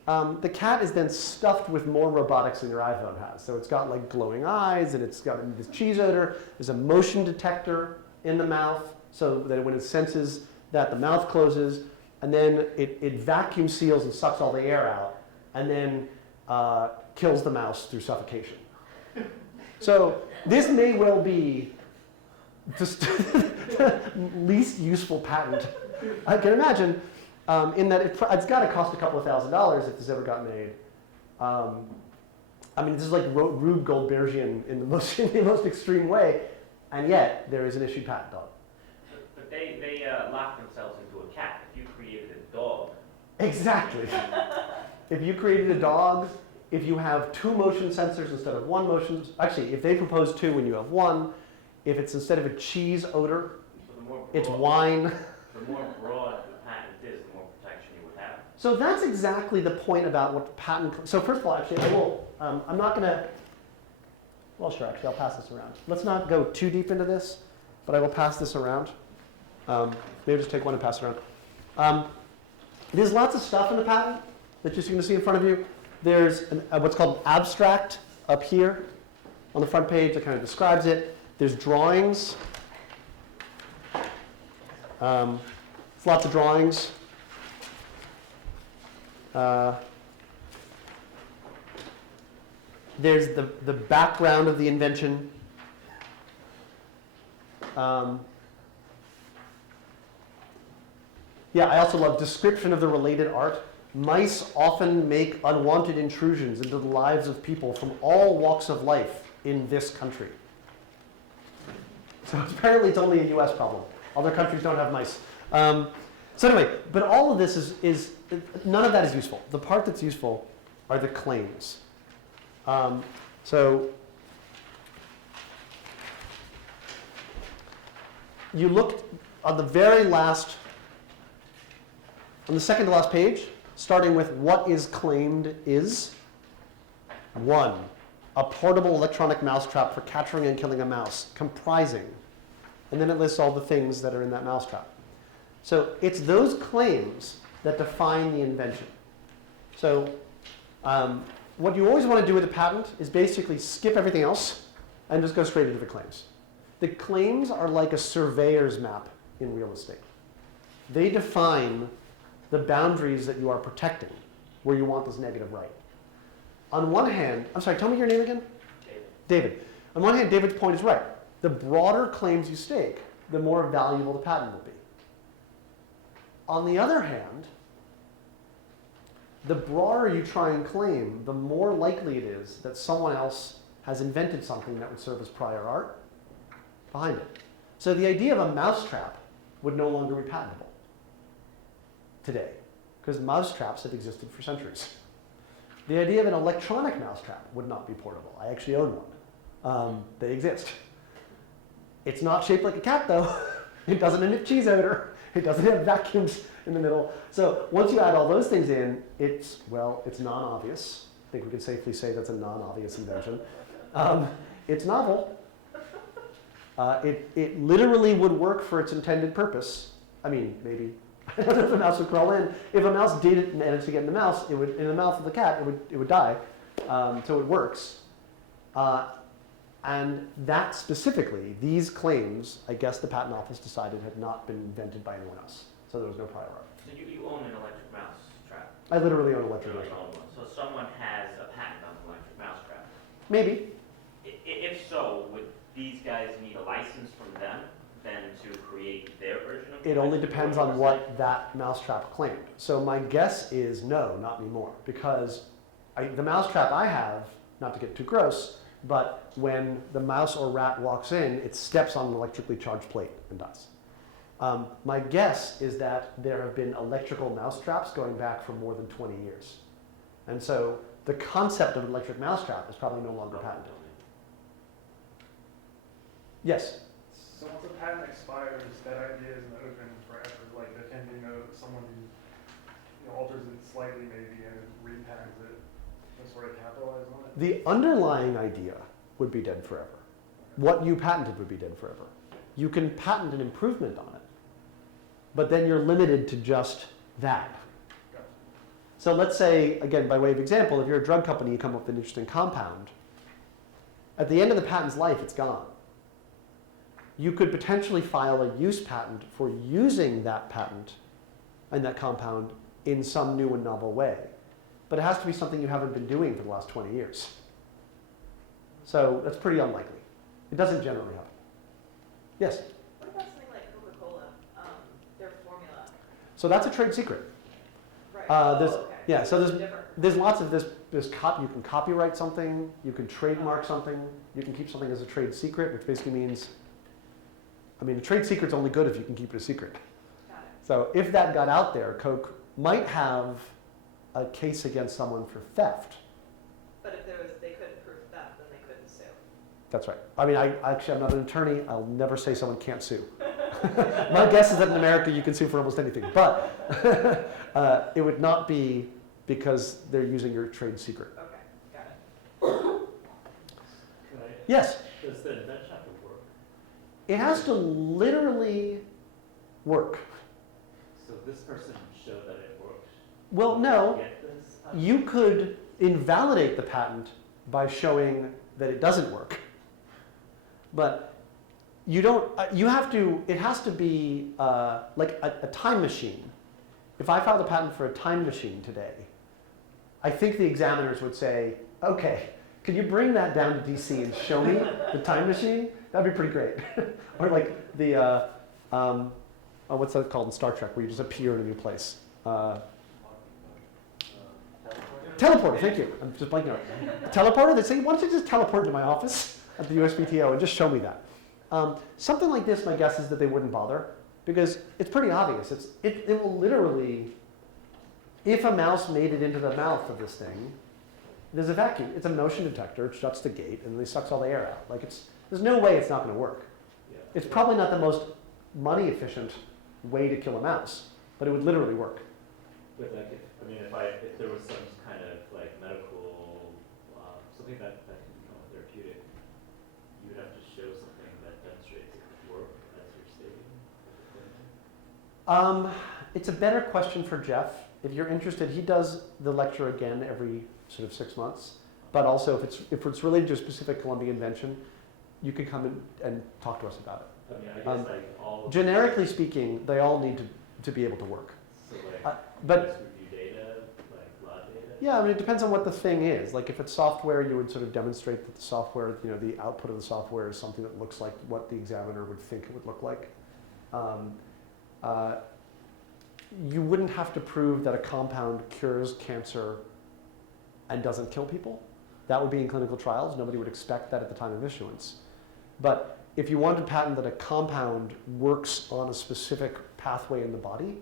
The cat is then stuffed with more robotics than your iPhone has. So it's got like glowing eyes, and it's got this cheese odor. There's a motion detector in the mouth, so that when it senses that the mouth closes, and then it vacuum seals and sucks all the air out, and then kills the mouse through suffocation. So this may well be just the least useful patent I can imagine. in that it's got to cost a couple of $1,000s if this ever got made. I mean, this is like Rube Goldbergian in the most extreme way, and yet there is an issued patent on it. But they lock themselves into a cat. If you created a dog. Exactly. If you created a dog, if you have 2 motion sensors instead of 1 motion, actually, if they propose 2 and you have 1, if it's instead of a cheese odor, So the more broad, it's wine. The more broad the patent is, the more protection you would have. So that's exactly the point about what patent. So first of all, actually, I will. I'm not going to. Well, sure. Actually, I'll pass this around. Let's not go too deep into this, but I will pass this around. Maybe just take one and pass it around. There's lots of stuff in the patent that you're going to see in front of you. There's what's called an abstract up here on the front page that kind of describes it. There's drawings. There's lots of drawings. There's the background of the invention. Yeah, I also love description of the related art. Mice often make unwanted intrusions into the lives of people from all walks of life in this country. So apparently it's only a US problem. Other countries don't have mice. So anyway, but all of this is none of that is useful. The part that's useful are the claims. So you look on the very last, on the second to last page, starting with what is claimed is. 1, a portable electronic mousetrap for capturing and killing a mouse, comprising. And then it lists all the things that are in that mousetrap. So it's those claims that define the invention. So what you always want to do with a patent is basically skip everything else and just go straight into the claims. The claims are like a surveyor's map in real estate. They define the boundaries that you are protecting, where you want this negative right. On one hand, I'm sorry, tell me your name again? David. On one hand, David's point is right. The broader claims you stake, the more valuable the patent will be. On the other hand, the broader you try and claim, the more likely it is that someone else has invented something that would serve as prior art behind it. So the idea of a mousetrap would no longer be patentable today, because mousetraps have existed for centuries. The idea of an electronic mousetrap would not be portable. I actually own one. They exist. It's not shaped like a cat, though. It doesn't emit cheese odor. It doesn't have vacuums in the middle. So once you add all those things in, it's non-obvious. I think we can safely say that's a non-obvious invention. It's novel. It literally would work for its intended purpose. I mean, maybe. I don't know if a mouse would crawl in. If a mouse did manage to get in the mouth of the cat, it would die. So it works. And that specifically, these claims, I guess the patent office decided had not been invented by anyone else. So there was no prior art. So you own an electric mouse trap? I literally own an You electric really mouse. own one. So someone has a patent on an electric mouse trap. Maybe. If so, would these guys need a license from them then to create their version of it? It only depends on what that mousetrap claimed. So my guess is no, not anymore. Because the mousetrap I have, not to get too gross, but when the mouse or rat walks in, it steps on an electrically charged plate and dies. My guess is that there have been electrical mousetraps going back for more than 20 years. And so the concept of an electric mousetrap is probably no longer patented. Yes? So once a patent expires, that idea isn't open forever. Like there can be someone who alters it slightly maybe and repatents it to sort of capitalize on it. The underlying idea would be dead forever. What you patented would be dead forever. You can patent an improvement on it, but then you're limited to just that. Gotcha. So let's say, again, by way of example, if you're a drug company, you come up with an interesting compound. At the end of the patent's life, it's gone. You could potentially file a use patent for using that patent and that compound in some new and novel way. But it has to be something you haven't been doing for the last 20 years. So that's pretty unlikely. It doesn't generally happen. Yes? What about something like Coca-Cola, their formula? So that's a trade secret. There's, Oh, okay. yeah, so it's there's different. there's lots of this. You can copyright something, you can trademark something, you can keep something as a trade secret, which basically means, I mean, a trade secret's only good if you can keep it a secret. Got it. So if that got out there, Coke might have a case against someone for theft. But if they couldn't prove theft, then they couldn't sue. That's right. I mean, I'm not an attorney. I'll never say someone can't sue. My guess is that in America you can sue for almost anything, but it would not be because they're using your trade secret. Okay, got it. Yes, Does the invention have to work? it has to literally work. So this person showed that it works. Well, no, Get this? you could invalidate the patent by showing that it doesn't work. But you don't, you have to, it has to be like a time machine. If I filed a patent for a time machine today, I think the examiners would say, okay, could you bring that down to DC and show me the time machine? That'd be pretty great. Or like the, what's that called in Star Trek, where you just appear in a new place? Teleporter, thank you. I'm just blanking out. Teleporter, they say, why don't you just teleport to my office at the USPTO and just show me that? Something like this, my guess is that they wouldn't bother, because it's pretty obvious. It will literally, if a mouse made it into the mouth of this thing, there's a vacuum. It's a motion detector. It shuts the gate and it sucks all the air out. Like there's no way it's not going to work. Yeah. It's probably not the most money efficient way to kill a mouse, but it would literally work. But like, if there was some kind of like medical, something that can become a therapeutic, you would have to show something that demonstrates it could work, as you're stating. It's a better question for Jeff. If you're interested, he does the lecture again every sort of 6 months. But also, if it's related to a specific Columbia invention, you can come in and talk to us about it. I mean, I guess like all. Generically speaking, they all need to be able to work. So like, But just review data, like raw data. yeah, I mean, it depends on what the thing is. Like if it's software, you would sort of demonstrate that the software, the output of the software is something that looks like what the examiner would think it would look like. You wouldn't have to prove that a compound cures cancer and doesn't kill people. That would be in clinical trials. Nobody would expect that at the time of issuance. But if you want to patent that a compound works on a specific pathway in the body,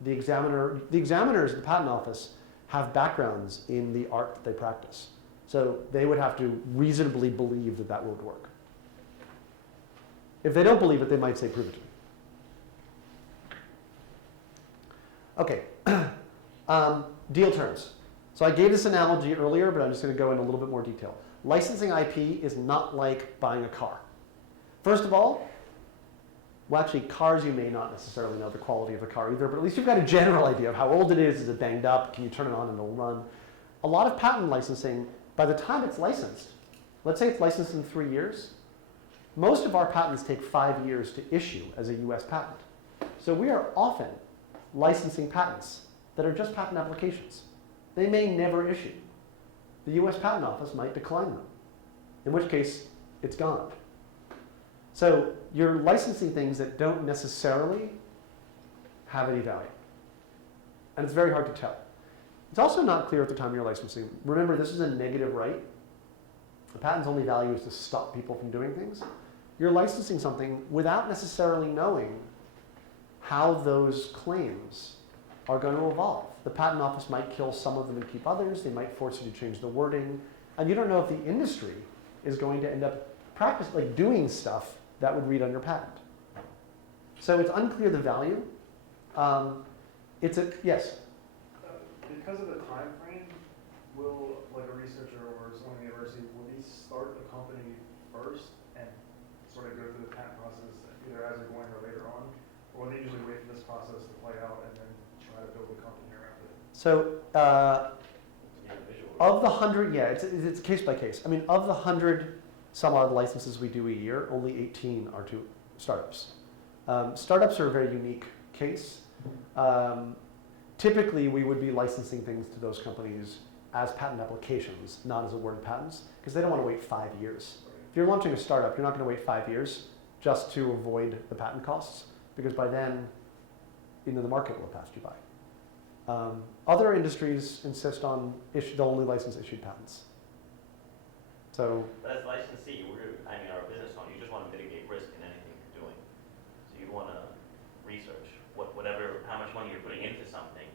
the examiners at the patent office have backgrounds in the art that they practice. So they would have to reasonably believe that that would work. If they don't believe it, they might say, prove it to me. Okay, deal terms. So I gave this analogy earlier, but I'm just going to go into a little bit more detail. Licensing IP is not like buying a car. First of all, well, actually, cars, you may not necessarily know the quality of the car either, but at least you've got a general idea of how old it is it banged up, can you turn it on and it'll run. A lot of patent licensing, by the time it's licensed, let's say it's licensed in 3 years, most of our patents take 5 years to issue as a US patent. So we are often licensing patents that are just patent applications. They may never issue. The US Patent Office might decline them, in which case it's gone. So you're licensing things that don't necessarily have any value. And it's very hard to tell. It's also not clear at the time you're licensing. Remember, this is a negative right. The patent's only value is to stop people from doing things. You're licensing something without necessarily knowing how those claims are going to evolve. The patent office might kill some of them and keep others. They might force you to change the wording. And you don't know if the industry is going to end up doing stuff that would read on your patent. So it's unclear the value. Yes? Because of the time frame, will like a researcher or someone in the university, will they start a company first and sort of go through the patent process either as they're going or later on? Or will they usually wait for this process to play out and then try to build a company around it? So of the 100, yeah, it's case by case. I mean, of the 100 some odd licenses we do a year, only 18 are to startups. Startups are a very unique case. Typically, we would be licensing things to those companies as patent applications, not as awarded patents, because they don't want to wait 5 years. If you're launching a startup, you're not going to wait 5 years just to avoid the patent costs, because by then, the market will have passed you by. Other industries insist on they'll only license issued patents. So, But as licensee, our business owner, you just want to mitigate risk in anything you're doing. So you want to research how much money you're putting into something,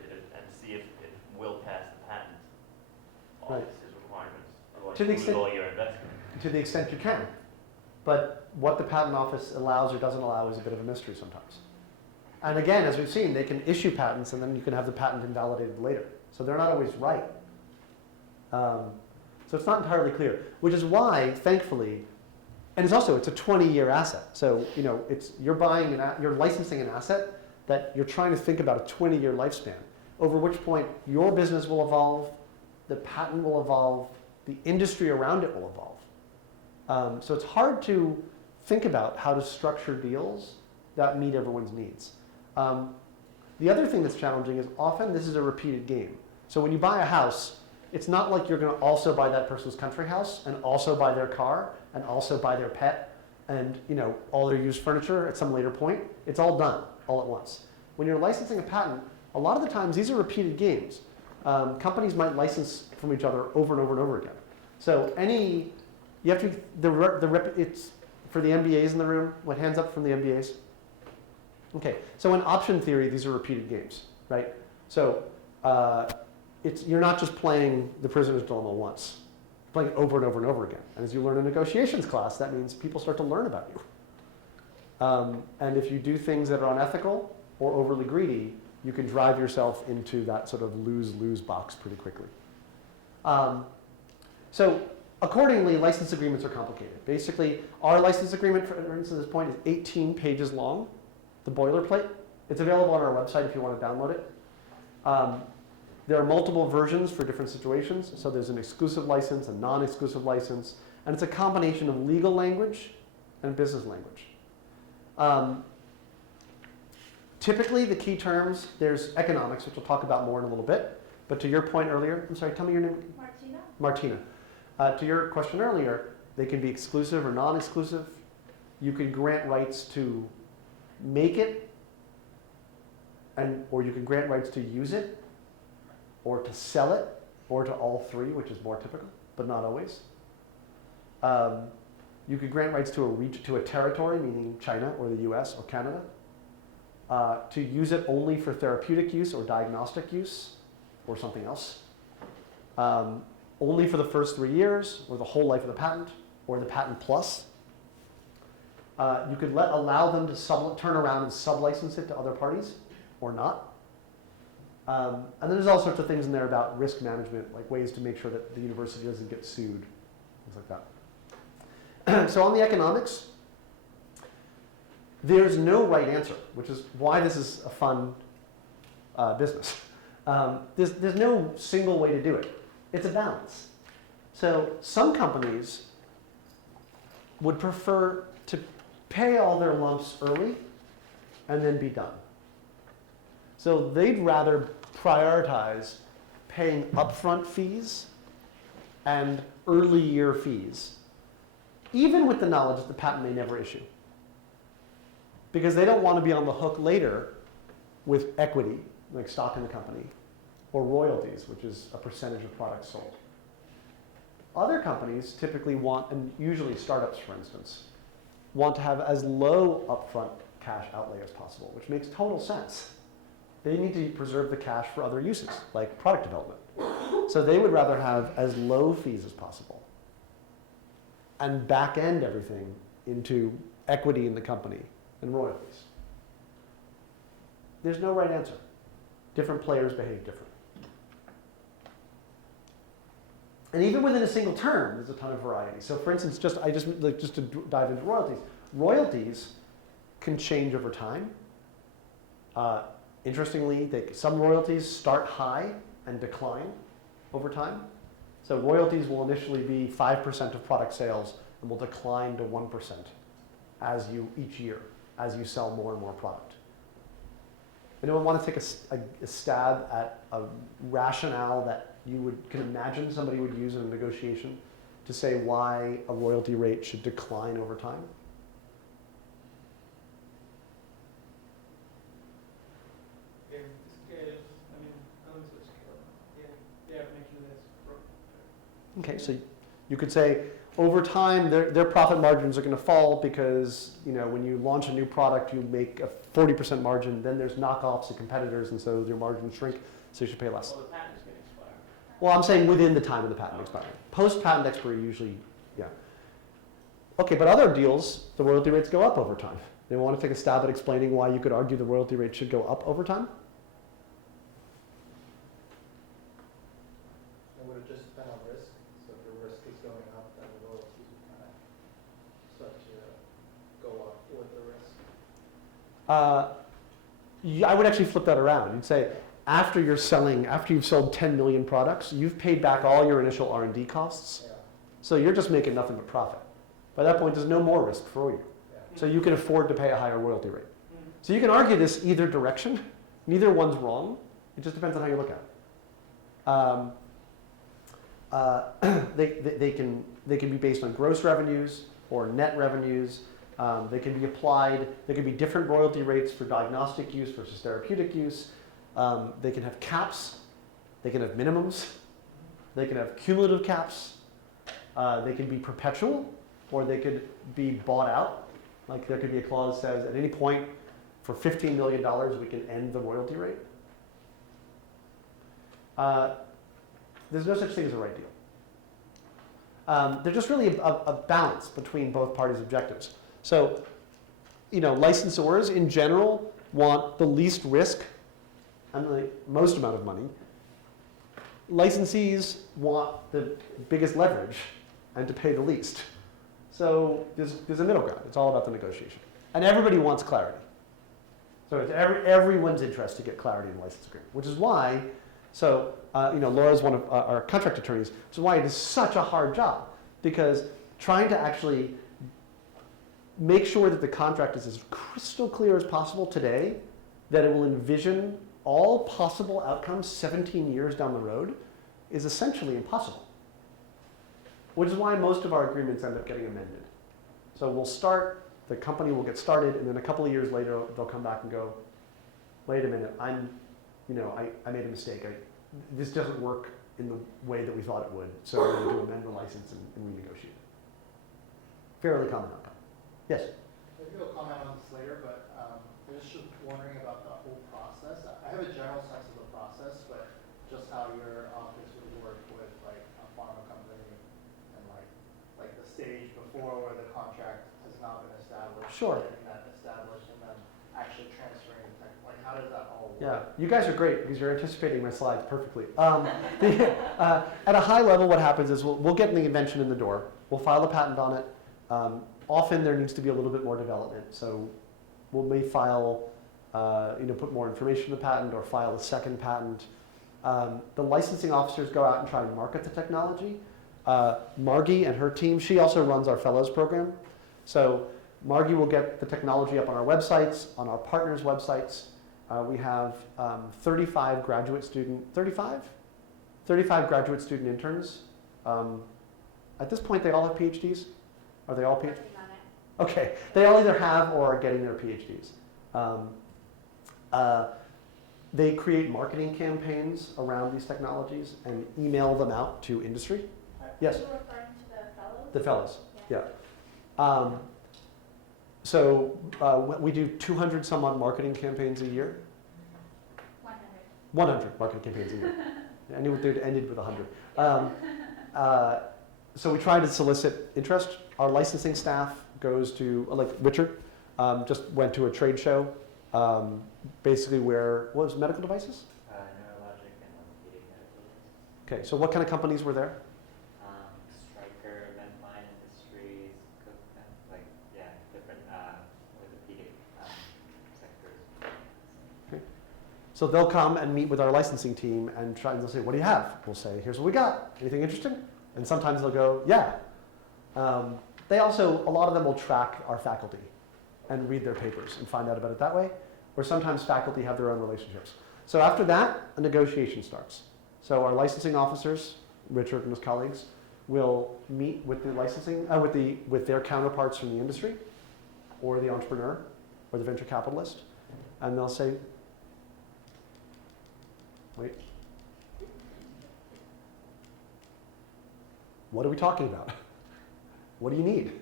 and see if it will pass the patent. All Right. its requirements. Otherwise, To the you lose extent- all your investment. to the extent you can. But what the patent office allows or doesn't allow is a bit of a mystery sometimes. And again, as we've seen, they can issue patents and then you can have the patent invalidated later. So they're not always right. So it's not entirely clear, which is why, thankfully, and it's a 20-year asset. So you're licensing an asset that you're trying to think about a 20-year lifespan, over which point your business will evolve, the patent will evolve, the industry around it will evolve. So it's hard to think about how to structure deals that meet everyone's needs. The other thing that's challenging is often this is a repeated game. So when you buy a house, it's not like you're going to also buy that person's country house and also buy their car and also buy their pet and all their used furniture at some later point. It's all done all at once. When you're licensing a patent, a lot of the times these are repeated games. Companies might license from each other over and over and over again. So it's for the MBAs in the room. What, hands up from the MBAs? Okay, so in option theory, these are repeated games, right? So you're not just playing the prisoner's dilemma once, you're playing it over and over and over again. And as you learn in negotiations class, that means people start to learn about you. And if you do things that are unethical or overly greedy, you can drive yourself into that sort of lose-lose box pretty quickly. So accordingly, license agreements are complicated. Basically, our license agreement, for instance, at this point is 18 pages long, the boilerplate. It's available on our website if you want to download it. There are multiple versions for different situations. So there's an exclusive license, a non-exclusive license, and it's a combination of legal language and business language. Typically, the key terms, there's economics, which we'll talk about more in a little bit. But to your point earlier, I'm sorry, tell me your name. Martina. To your question earlier, they can be exclusive or non-exclusive. You can grant rights to make it, or you can grant rights to use it, or to sell it, or to all three, which is more typical, but not always. You could grant rights to a territory, meaning China or the US or Canada, to use it only for therapeutic use or diagnostic use or something else, only for the first 3 years or the whole life of the patent or the patent plus. You could allow them to turn around and sublicense it to other parties or not. And then there's all sorts of things in there about risk management, like ways to make sure that the university doesn't get sued, things like that. So on the economics, there's no right answer, which is why this is a fun business. There's no single way to do it. It's a balance. So some companies would prefer to pay all their lumps early and then be done. So they'd rather prioritize paying upfront fees and early year fees, even with the knowledge that the patent may never issue. Because they don't want to be on the hook later with equity, like stock in the company, or royalties, which is a percentage of products sold. Other companies typically want, and usually startups for instance, want to have as low upfront cash outlay as possible, which makes total sense. They need to preserve the cash for other uses, like product development. So they would rather have as low fees as possible and back end everything into equity in the company and royalties. There's no right answer. Different players behave differently. And even within a single term, there's a ton of variety. So for instance, just to dive into royalties. Royalties can change over time. Interestingly, some royalties start high and decline over time. So royalties will initially be 5% of product sales and will decline to 1% each year as you sell more and more product. Anyone want to take a stab at a rationale that you can imagine somebody would use in a negotiation to say why a royalty rate should decline over time? In this case, Okay, so you could say over time their profit margins are going to fall because when you launch a new product you make a 40% margin, then there's knockoffs and competitors, and so your margins shrink, so you should pay less. Well, the patent's gonna expire. Well, I'm saying within the time of the patent expiry. Post-patent expiry usually, yeah. Okay, but other deals, the royalty rates go up over time. They want to take a stab at explaining why you could argue the royalty rate should go up over time? And would it just depend on risk? So if your risk is going up, then the royalties would kind of start to go up with the risk. Yeah, I would actually flip that around. You'd say, after you've sold 10 million products, you've paid back all your initial R&D costs, Yeah. so you're just making nothing but profit. By that point, there's no more risk for you. Yeah. So you can afford to pay a higher royalty rate. So you can argue this either direction. Neither one's wrong. It just depends on how you look at it. They can be based on gross revenues or net revenues. They can be applied. There can be different royalty rates for diagnostic use versus therapeutic use. They can have caps. They can have minimums. They can have cumulative caps. They can be perpetual, or they could be bought out. Like there could be a clause that says at any point for $15 million we can end the royalty rate. There's no such thing as a right deal. There's just really a balance between both parties' objectives. So, licensors in general want the least risk and the most amount of money. Licensees want the biggest leverage and to pay the least. So there's a middle ground. It's all about the negotiation. And everybody wants clarity. So it's everyone's interest to get clarity in the license agreement, which is why, Laura's one of our contract attorneys, which is why it is such a hard job, because trying to actually make sure that the contract is as crystal clear as possible today, that it will envision all possible outcomes 17 years down the road, is essentially impossible. Which is why most of our agreements end up getting amended. So we'll start, the company will get started, and then a couple of years later, they'll come back and go, wait a minute, I made a mistake. This doesn't work in the way that we thought it would, so we're going to amend the license and renegotiate. Fairly common outcome. Yes? Maybe you'll comment on this later, but I was just wondering about the whole process. I have a general sense of the process, but just how your office would work with like a pharma company and like the stage before where the contract has not been established. Sure. Getting that established and then actually transferring the tech. Like how does that all work? Yeah, you guys are great because you're anticipating my slides perfectly. At a high level, what happens is we'll get the invention in the door. We'll file a patent on it. Often there needs to be a little bit more development, so we may file, put more information in the patent or file a second patent. The licensing officers go out and try and market the technology. Margie and her team, she also runs our fellows program. So Margie will get the technology up on our websites, on our partners' websites. We have 35 graduate student interns. At this point, they all have PhDs? Are they all PhDs? Working on it. Okay, they all either have or are getting their PhDs. They create marketing campaigns around these technologies and email them out to industry. Yes? Are you referring to the fellows? The fellows, Yeah. yeah. We do 200 some odd marketing campaigns a year. 100. 100 marketing campaigns a year. I knew it ended with 100. So we try to solicit interest. Our licensing staff goes to, like Richard, just went to a trade show, basically where, what was it, medical devices? Neurologic and orthopedic medical. Okay, so what kind of companies were there? Stryker, Medline Industries, different orthopedic sectors. So they'll come and meet with our licensing team and they'll say, what do you have? We'll say, here's what we got. Anything interesting? And sometimes they'll go, yeah. They also, a lot of them will track our faculty and read their papers and find out about it that way. Or sometimes faculty have their own relationships. So after that, a negotiation starts. So our licensing officers, Richard and his colleagues, will meet with the licensing, with their counterparts from the industry, or the entrepreneur, or the venture capitalist, and they'll say, wait. what are we talking about? What do you need?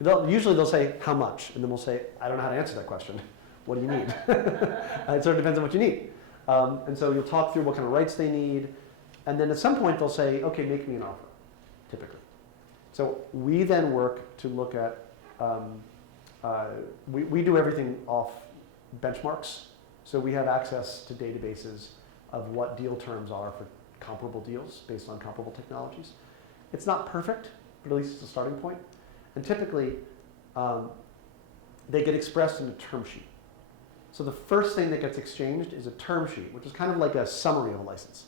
Usually they'll say, how much? And then we'll say, I don't know how to answer that question. What do you need? It sort of depends on what you need. And so you'll talk through what kind of rights they need. And then at some point they'll say, okay, make me an offer, typically. So we then work to look at, we do everything off benchmarks. So we have access to databases of what deal terms are for comparable deals based on comparable technologies. It's not perfect, but at least it's a starting point. And typically, they get expressed in a term sheet. So the first thing that gets exchanged is a term sheet, which is kind of like a summary of a license.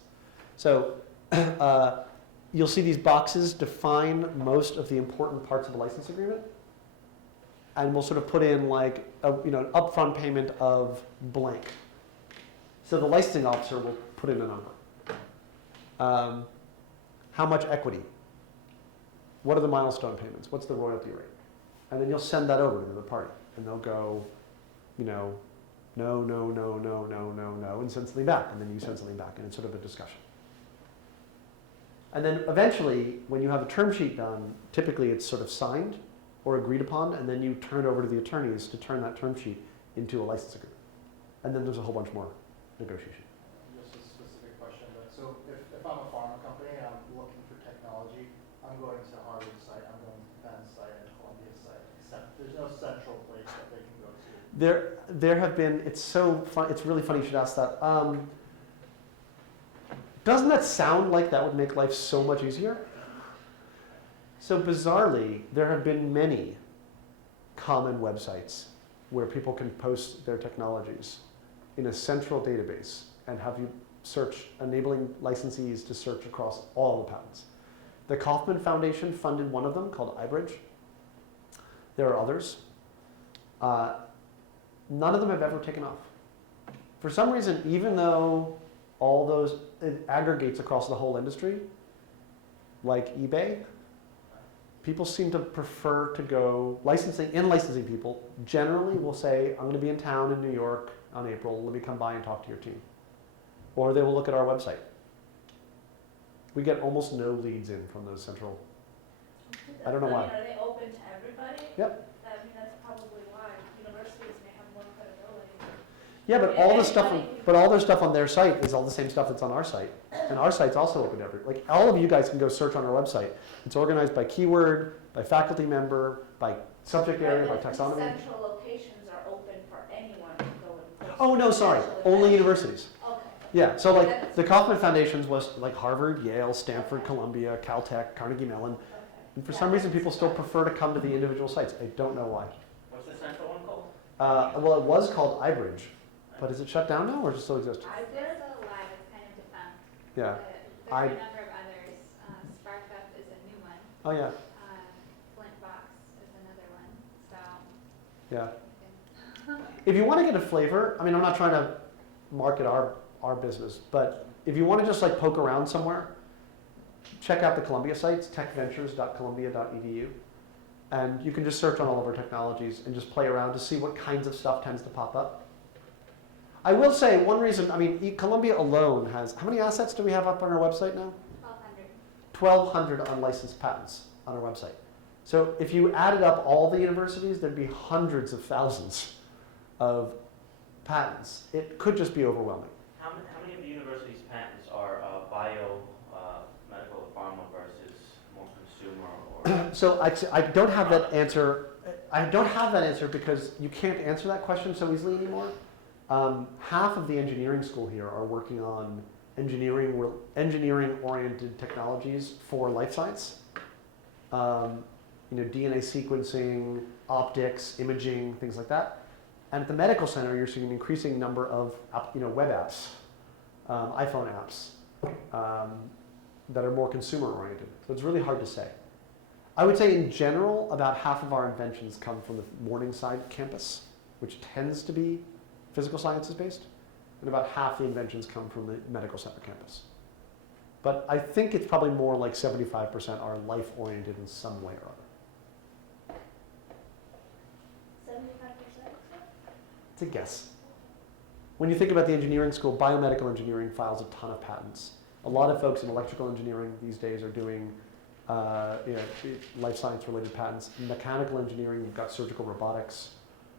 So you'll see these boxes define most of the important parts of a license agreement. And we'll sort of put in like an upfront payment of blank. So the licensing officer will put in a number. How much equity? What are the milestone payments? What's the royalty rate? And then you'll send that over to the party. And they'll go, no, no, no, no, no, no, and send something back. And then you send something back. And it's sort of a discussion. And then eventually, when you have a term sheet done, typically it's sort of signed or agreed upon, and then you turn it over to the attorneys to turn that term sheet into a license agreement. And then there's a whole bunch more negotiation. Just a specific question, but so if I'm a pharma company and I'm looking for technology, I'm going to Harvard site, I'm going to Penn site, and Columbia site, except there's no central place that they can go to. There have been, it's so fun, it's really funny you should ask that. Doesn't that sound like that would make life so much easier? So bizarrely, there have been many common websites where people can post their technologies in a central database and have you search, enabling licensees to search across all the patents. The Kauffman Foundation funded one of them called iBridge. There are others. None of them have ever taken off. For some reason, even though all those, it aggregates across the whole industry, like eBay, people seem to prefer to go licensing people generally will say, I'm going to be in town in New York on April, let me come by and talk to your team. Or they will look at our website. We get almost no leads in from those central. I don't know why. Are they open to everybody? Yep. I mean, that's probably why universities may have more credibility. Yeah, but all their stuff on their site is all the same stuff that's on our site. And our site's also open to everybody. Like all of you guys can go search on our website. It's organized by keyword, by faculty member, by subject area, by taxonomy. Central locations are open for anyone to go and post. Oh no, sorry, only universities. Okay. Yeah, so like the Kauffman Foundations was like Harvard, Yale, Stanford, Columbia, Caltech, Carnegie Mellon. Okay. And for some reason, people still prefer to come to the individual sites. I don't know why. What's the central one called? Well, it was called iBridge, but is it shut down now or does it still exist? I It's did. still alive, it's kind of defunct. Yeah. There are a number of others. SparkUp is a new one. Oh yeah. Flintbox is another one. So. Yeah. you can- If you want to get a flavor, I mean, I'm not trying to market our business, but if you want to just like poke around somewhere, check out the Columbia sites, techventures.columbia.edu, and you can just search on all of our technologies and just play around to see what kinds of stuff tends to pop up. I will say one reason, I mean, Columbia alone has, how many assets do we have up on our website now? 1,200. 1,200 unlicensed patents on our website. So if you added up all the universities, there'd be hundreds of thousands of patents. It could just be overwhelming. How many of the university's patents are medical, pharma versus more consumer or? So I don't have that answer. I don't have that answer because you can't answer that question so easily anymore. Half of the engineering school here are working on engineering-oriented technologies for life science. DNA sequencing, optics, imaging, things like that. And at the medical center, you're seeing an increasing number of web apps, iPhone apps that are more consumer-oriented. So it's really hard to say. I would say in general, about half of our inventions come from the Morningside campus, which tends to be physical sciences based, and about half the inventions come from the medical center campus. But I think it's probably more like 75% are life-oriented in some way or other. 75%? It's a guess. When you think about the engineering school, biomedical engineering files a ton of patents. A lot of folks in electrical engineering these days are doing life science related patents. In mechanical engineering, you've got surgical robotics.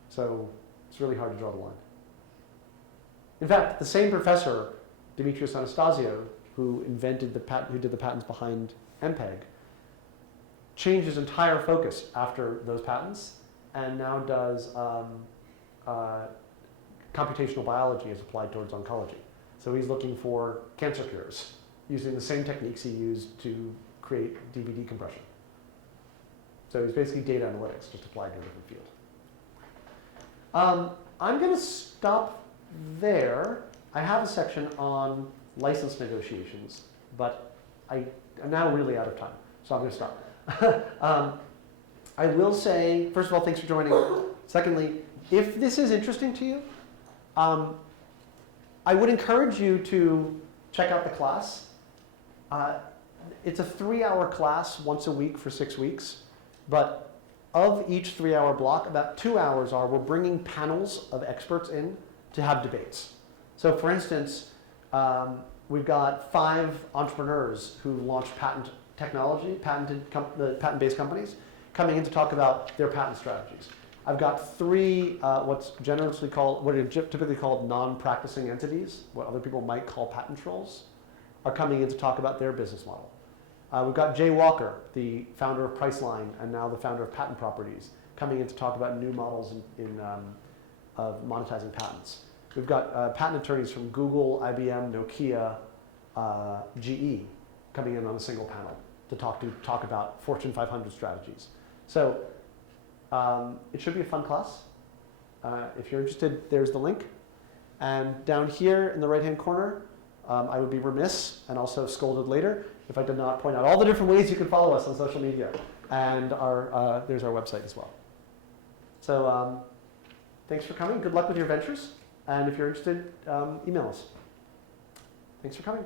So it's really hard to draw the line. In fact, the same professor, Demetrios Anastasio, who did the patents behind MPEG, changed his entire focus after those patents and now does computational biology as applied towards oncology. So he's looking for cancer cures using the same techniques he used to create DVD compression. So he's basically data analytics, just applied to a different field. I'm going to stop there. I have a section on license negotiations, but I'm now really out of time, so I'm going to stop. I will say, first of all, thanks for joining. Secondly, if this is interesting to you, I would encourage you to check out the class. It's a 3-hour class once a week for 6 weeks, but of each 3-hour block, about 2 hours we're bringing panels of experts in to have debates. So for instance, we've got 5 entrepreneurs who launched patent technology, patent-based companies, coming in to talk about their patent strategies. I've got 3 what are typically called non-practicing entities, what other people might call patent trolls, are coming in to talk about their business model. We've got Jay Walker, the founder of Priceline and now the founder of Patent Properties, coming in to talk about new models of monetizing patents. We've got patent attorneys from Google, IBM, Nokia, GE coming in on a single panel to talk about Fortune 500 strategies. So it should be a fun class. If you're interested, there's the link. And down here in the right-hand corner, I would be remiss and also scolded later if I did not point out all the different ways you can follow us on social media. And there's our website as well. So thanks for coming. Good luck with your ventures. And if you're interested, email us. Thanks for coming.